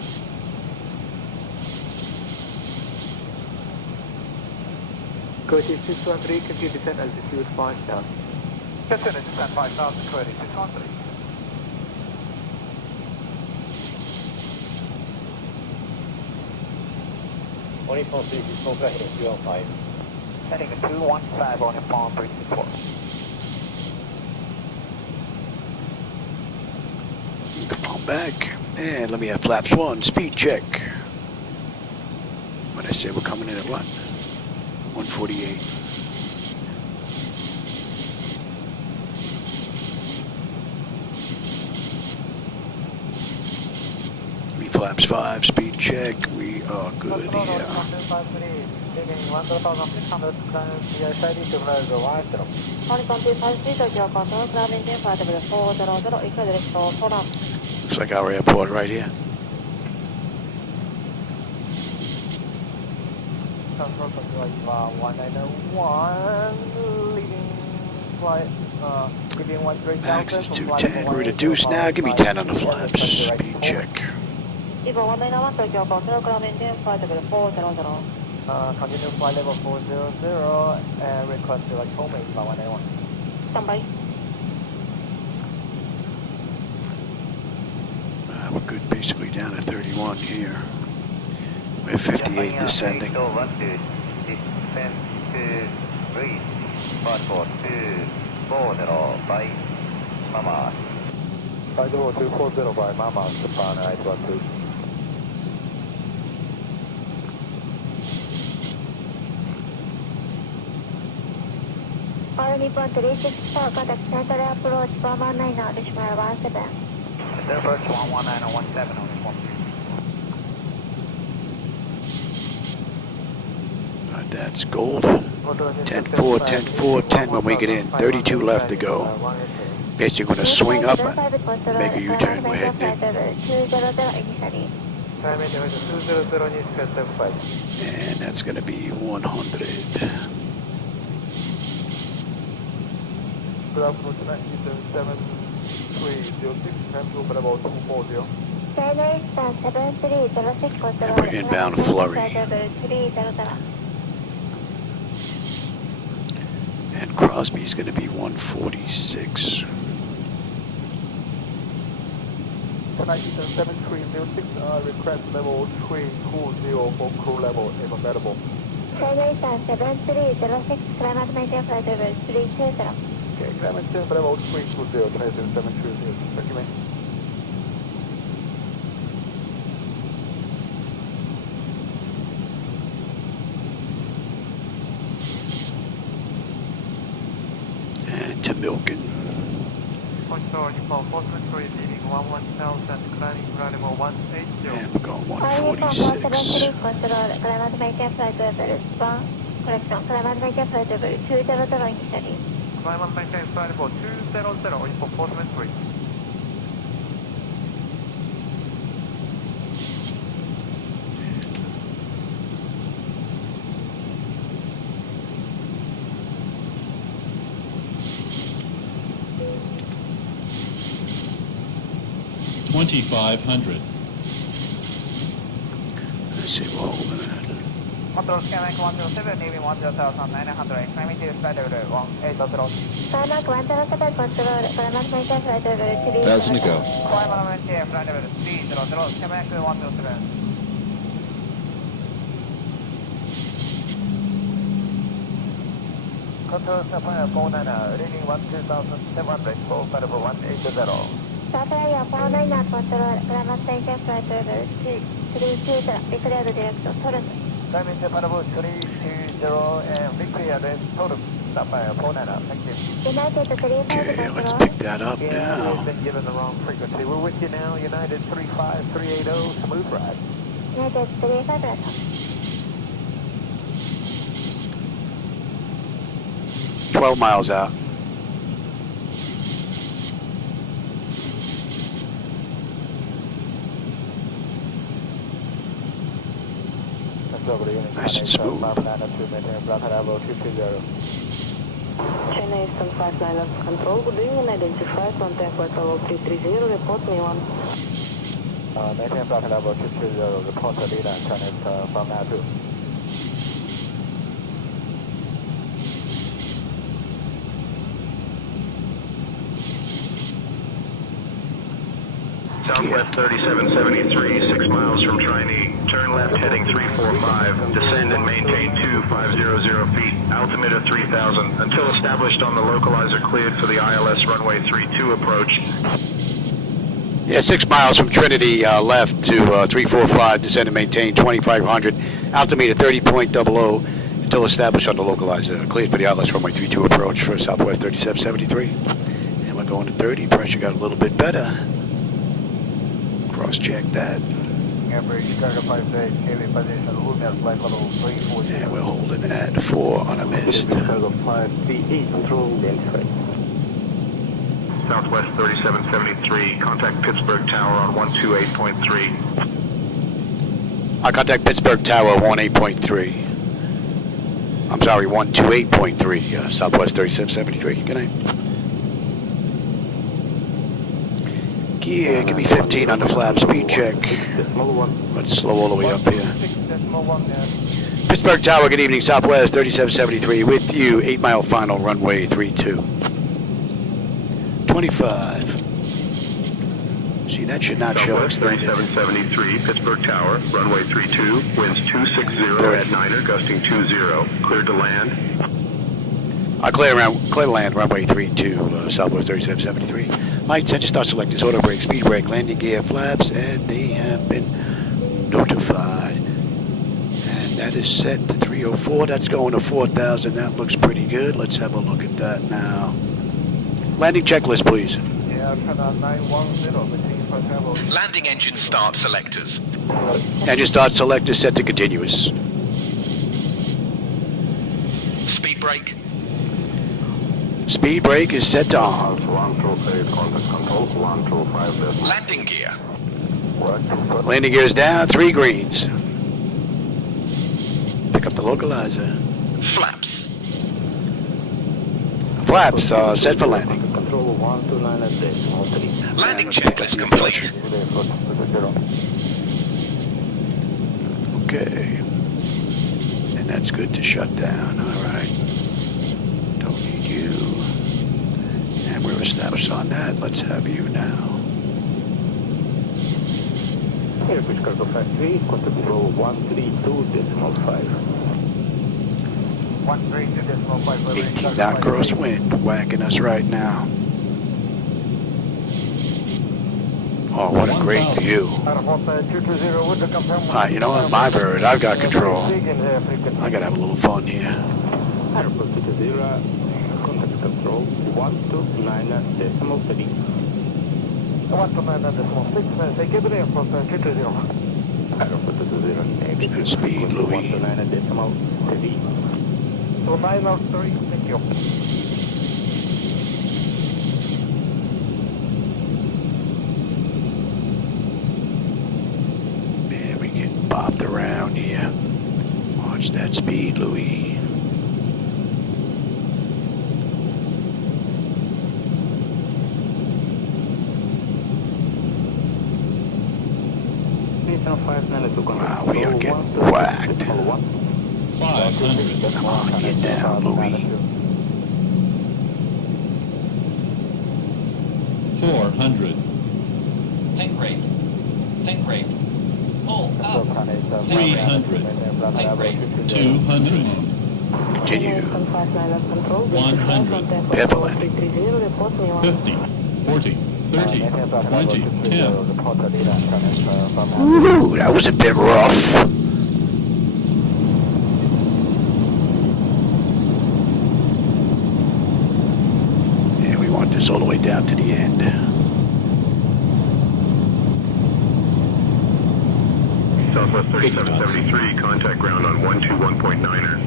Cody 613, complete descent altitude 5,000. Descent and descent 5,000, Cody 613. Heading to 215 on Palm Breeze report. Come on back. And let me have flaps 1, speed check. What I say, we're coming in at what? 148. Let me flaps 5, speed check. We are good here. Looks like our airport right here. Max is 210. We're reduced now. Give me 10 on the flaps. Speed check. Continue flight level 400 and request to like home base by 181. Standby. We're good basically down to 31 here. We're 58 descending. Descend to breeze, passport 240 by Mama. 240 by Mama, Japan 812. All Nippon 364, contact center approach, Brahman 9 out, Ishmael 17. Approach 119 on inform. That's gold. 10-4, 10-4, 10 when we get in. 32 left to go. Basically going to swing up and make a U-turn. We're heading in. And that's going to be 100. Good afternoon, tonight Eastern 7306, Central Bravo 240. And we're inbound flurry. And Crosby's going to be 146. Tonight Eastern 7306, request level 320 for crew level if available. Eastern 7306, climate maintain flight level 320. Okay, climate maintain level 320, tonight Eastern 7306. Thank you, man. And to Milken. Control, Nippon 423, leaving 11000, climbing flight level 180. And we're going Nippon 146. 473, control, climate maintain flight level 1, correction, climate maintain flight level 200 initially. Climate maintain flight level 200, Nippon 423. 2500. Let's see, we're holding it. Control Skymark 107, Navy 10900, climbing to flight level 1800. Skymark 107, control, Skymark maintain flight level 3. 1000 to go. Skymark maintain flight level 300, Skymark 107. Control Sapphire 49, reading 12700, full flight level 180. Sapphire 49, control, Skymark maintain flight level 320, declared direction, Torres. Climbing to flight level 320 and declared Torres. Sapphire 49, thank you. United 35, Okay, let's pick that up now. We've been given the wrong frequency. We're with you now, United 35380, smooth ride. United 35, 12 miles out. Nice and smooth. China Eastern 59 control, good evening, identify, contact flight level 330, report me one. Maintain flight level 230, report the leader and China Eastern 592. Southwest 3773, 6 miles from Chinese. Turn left heading 345. Descend and maintain 2500 feet. Altimeter 3000 until established on the localizer cleared for the ILS runway 32 approach. Yeah, 6 miles from Trinity left to 345, descend and maintain 2500, altimeter 30.00 until established on the localizer, cleared for the ILS runway 32 approach for Southwest 3773. And we're going to 30, pressure got a little bit better. Cross-check that. Average cargo 58, KV position, Laminar flight level 340. And we're holding at 4 on a mist. Cargo 538, control, identify. Southwest 3773, contact Pittsburgh Tower on 128.3. I contact Pittsburgh Tower 18.3. I'm sorry, 128.3, Southwest 3773. Good night. Yeah, give me 15 on the flap, speed check. Let's slow all the way up here. Pittsburgh Tower, good evening, Southwest 3773 with you, 8 mile final, runway 32. 25. See, that should not show extended. 3773, Pittsburgh Tower, runway 32, winds 260 at Niner, gusting 20, cleared to land. Clear land, runway 32, Southwest 3773. Light center start selectors, auto brake, speed brake, landing gear, flaps, and they have been notified. And that is set to 304. That's going to 4,000. That looks pretty good. Let's have a look at that now. Landing checklist, please. Landing engine start selectors. Engine start selector set to continuous. Speed brake. Speed brake is set to on. Landing gear. Landing gear is down, 3 greens. Pick up the localizer. Flaps. Flaps set for landing. Landing checklist complete. Okay. And that's good to shut down. All right. Don't need you. And we're established on that. Let's have you now. Airfish cargo 53, contact control 132.5. 132.5. 18 knot crosswind, whacking us right now. Oh, what a great view. You know what, my bird, I've got control. I gotta have a little fun here. Airport 20, contact control 129.3. 129.6, say give it airport 20. Airport 20, Good speed, Louis. 129.3. So 903, thank you. Man, we getting bopped around here. Watch that speed, Louis. Wow, we are getting whacked. 500. Come on, get down, Louis. 400. Think rate. Think rate. Pull up. 300. Think rate. 200. Continue. 100. Careful landing. 50. 40. 30. 20. 10. Ooh, that was a bit rough. Yeah, we want this all the way down to the end. Southwest 3773, contact ground on 121.9er.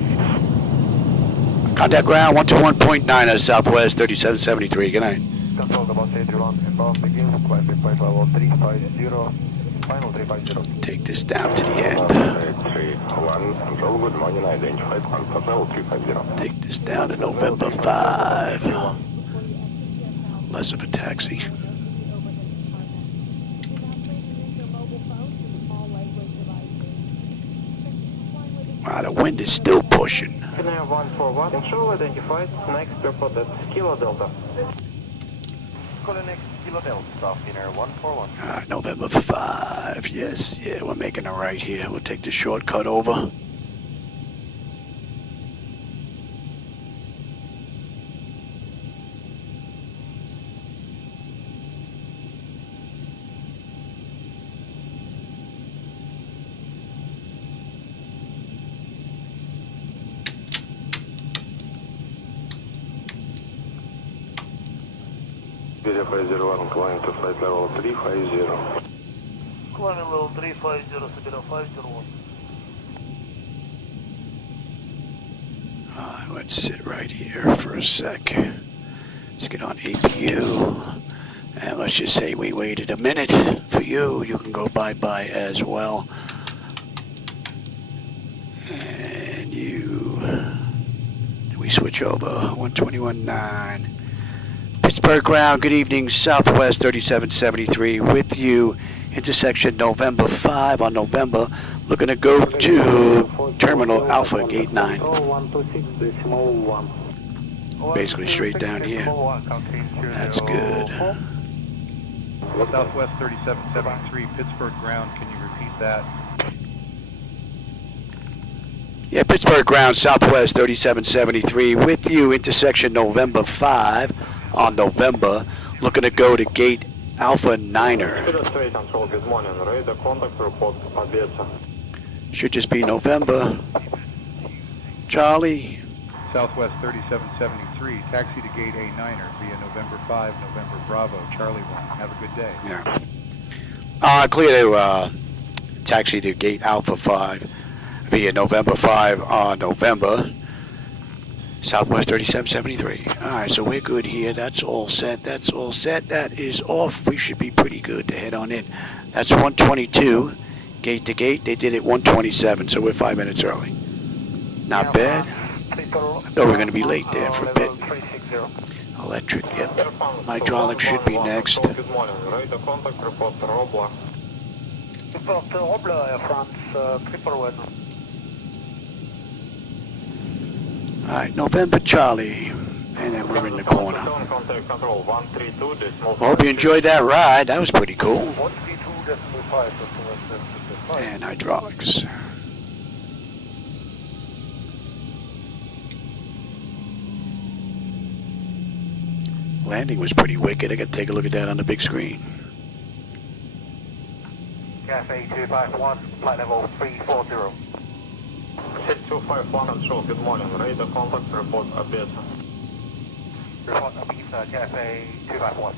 Contact ground 121.9 Southwest 3773. Good night. Control the Procedural inbound begins, climb flight level 350, final 350. Take this down to the end. 331, control, good morning, identified contact level 350. Take this down to November 5. Less of a taxi. Wow, the wind is still pushing. 141, control identified, next report at Kilo Delta. Next Kilo Delta, South Dinner 141. All right, November 5. Yes, yeah, we're making a right here. We'll take the shortcut over. Video 501, climb to flight level 350. Climbing level 350, Sabina 501. Let's sit right here for a sec. Let's get on APU. And let's just say we waited a minute for you. You can go bye-bye as well. And you... We switch over. 121.9. Pittsburgh ground, good evening, Southwest 3773 with you. Intersection November 5 on November. Looking to go to Terminal Alpha Gate 9. Basically straight down here. That's good. Southwest 3773, Pittsburgh ground, can you repeat that? Yeah, Pittsburgh ground, Southwest 3773 with you. Intersection November 5 on November. Looking to go to Gate Alpha 9er. Should just be November. Charlie. Southwest 3773, taxi to Gate A9er via November 5, November Bravo, Charlie 1. Have a good day. Yeah. Clear to taxi to Gate Alpha 5 via November 5 on November. Southwest 3773. All right, so we're good here. That's all set. That's all set. That is off. We should be pretty good to head on in. That's 122, gate to gate. They did it 127, so we're 5 minutes early. Not bad. I thought we were going to be late there for a bit. Electric, yep. Hydraulic should be next. Good morning, radar contact report Robla. Report Robla, Air France, triple one. All right, November Charlie, and then we're in the corner. Hope you enjoyed that ride. That was pretty cool. And hydraulics. Landing was pretty wicked. I got to take a look at that on the big screen. Cafe 251, flight level 340. 6251 control, good morning. Radar contact, report Ibiza. Report Ibiza, Cafe 251.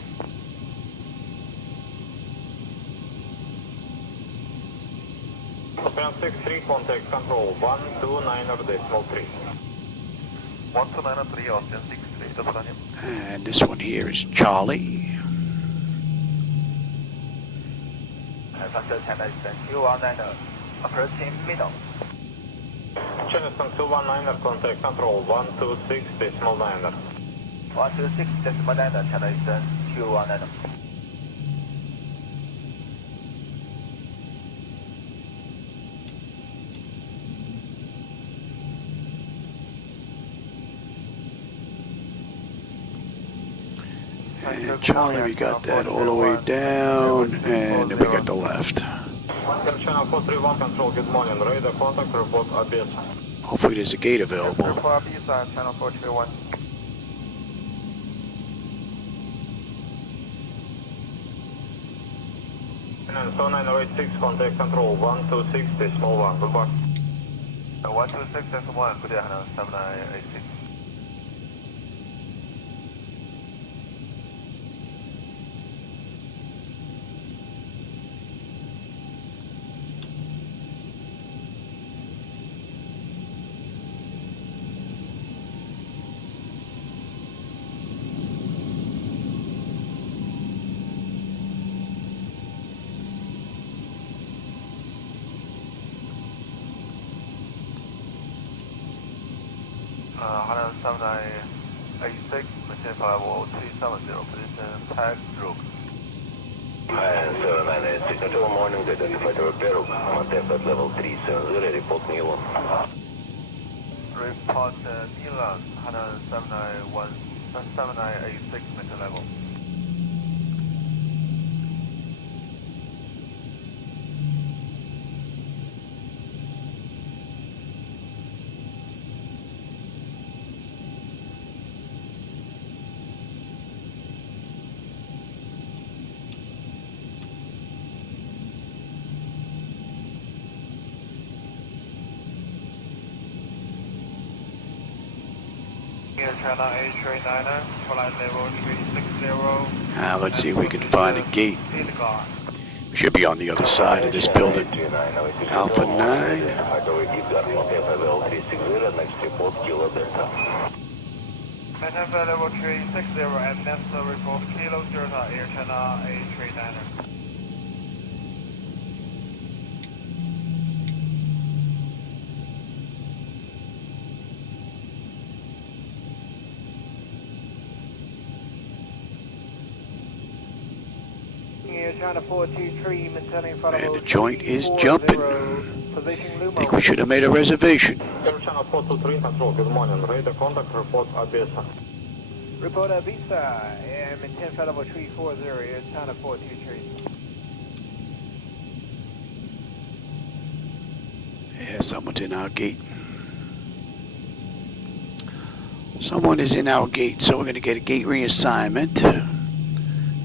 Japan 63, contact control 129.3. 129.3, Austin 63, do zadanie. And this one here is Charlie. Approaching middle. Charleston 219er, contact control 126.9er. 126.9er, Charleston 219er. And Charlie, we got that all the way down, and then we got the left. Channel 431 control, good morning. Radar contact, report Abis. Hopefully there's a gate available. Channel 431. And 986, contact control, 126, decimal 1, goodbye. 126, decimal 1, good day, 7986. Hello, 7986, maintain level 370, position tag group. Hi, 7986, control morning, identified repair, maintain flight level 370, report Milan. Report Milan, 7986, maintain level. Channel A39er, flight level 360. Let's see if we can find a gate. We should be on the other side of this building. Alpha 9. Maintain flight level 360 and next report Kilo Delta Air Channel A39er. China 423, maintaining flight Man, level the joint is 340, jumping. position I Lumo. think we should have made a reservation. Air Channel 423 control, good morning. Radar contact, report Abis. Report Ibiza, and maintain flight level 340, Air China 423. Yeah, someone's in our gate. Someone is in our gate, so we're going to get a gate reassignment. I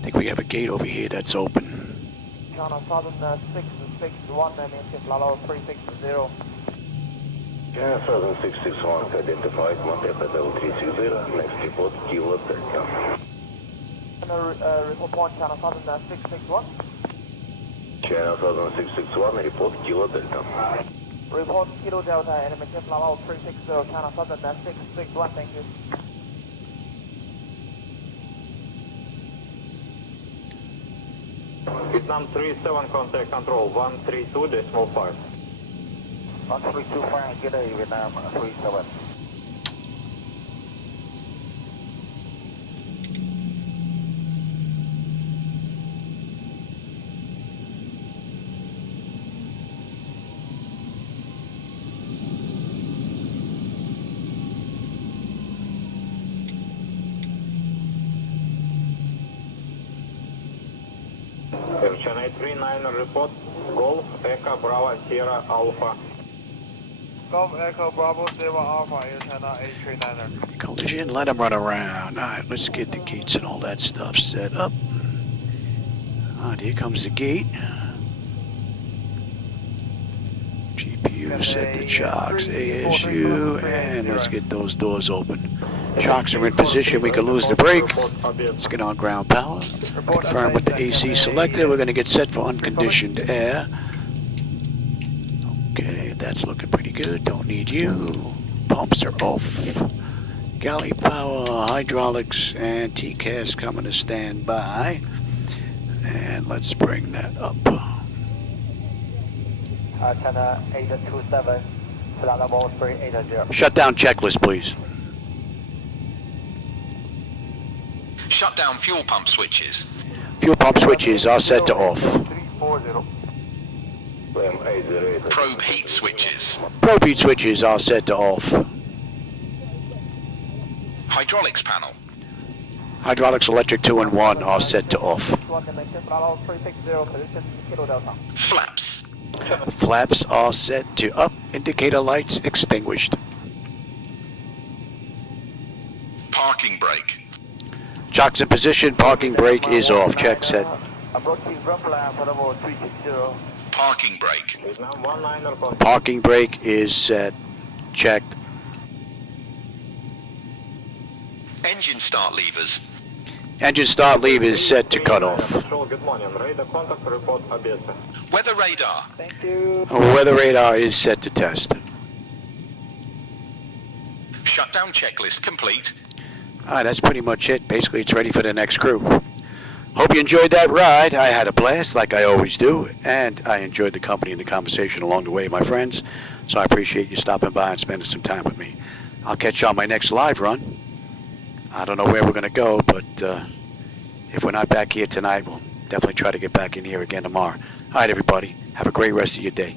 think we have a gate over here that's open. China Southern 661 and maintain flight level 360. China Southern 661, identified, maintain flight level 360, next report Kilo Delta. Report one, China Southern 661. China Southern 661, report Kilo Delta. Report Kilo Delta and maintain flight level 360, China Southern 661, thank you. Vietnam 37, contact control, 132, decimal 5. 1325, good day, Vietnam 37. Air Channel 39 report, Golf, Echo, Bravo, Sierra, Alpha. Golf Echo Bravo Sierra Alpha, Air Channel A39er. Collision, let them run around. All right, let's get the gates and all that stuff set up. All right, here comes the gate. GPU set the chocks, ASU, and let's get those doors open. Chocks are in position, we can lose the brake. Let's get on ground power. Confirm with the AC selected, we're going to get set for unconditioned air. Okay, that's looking pretty good, don't need you. Pumps are off. Galley power, hydraulics, and TCAS coming to stand by. And let's bring that up. China 827, flight level 380. Shutdown checklist, please. Shut down fuel pump switches. Fuel pump switches are set to off. Probe heat switches. Probe heat switches are set to off. Hydraulics panel. Hydraulics, electric 2 and 1 are set to off. Flaps. Flaps are set to up. Indicator lights extinguished. Parking brake. Chocks in position. Parking brake is off. Check set. Parking brake. Parking brake is set. Checked. Engine start levers. Engine start lever is set to cut off. Weather radar. Weather radar is set to test. Shutdown checklist complete. Alright, that's pretty much it. Basically, it's ready for the next crew. Hope you enjoyed that ride. I had a blast, like I always do, and I enjoyed the company and the conversation along the way, my friends. So I appreciate you stopping by and spending some time with me. I'll catch you on my next live run. I don't know where we're going to go, but if we're not back here tonight, we'll definitely try to get back in here again tomorrow. All right, everybody. Have a great rest of your day.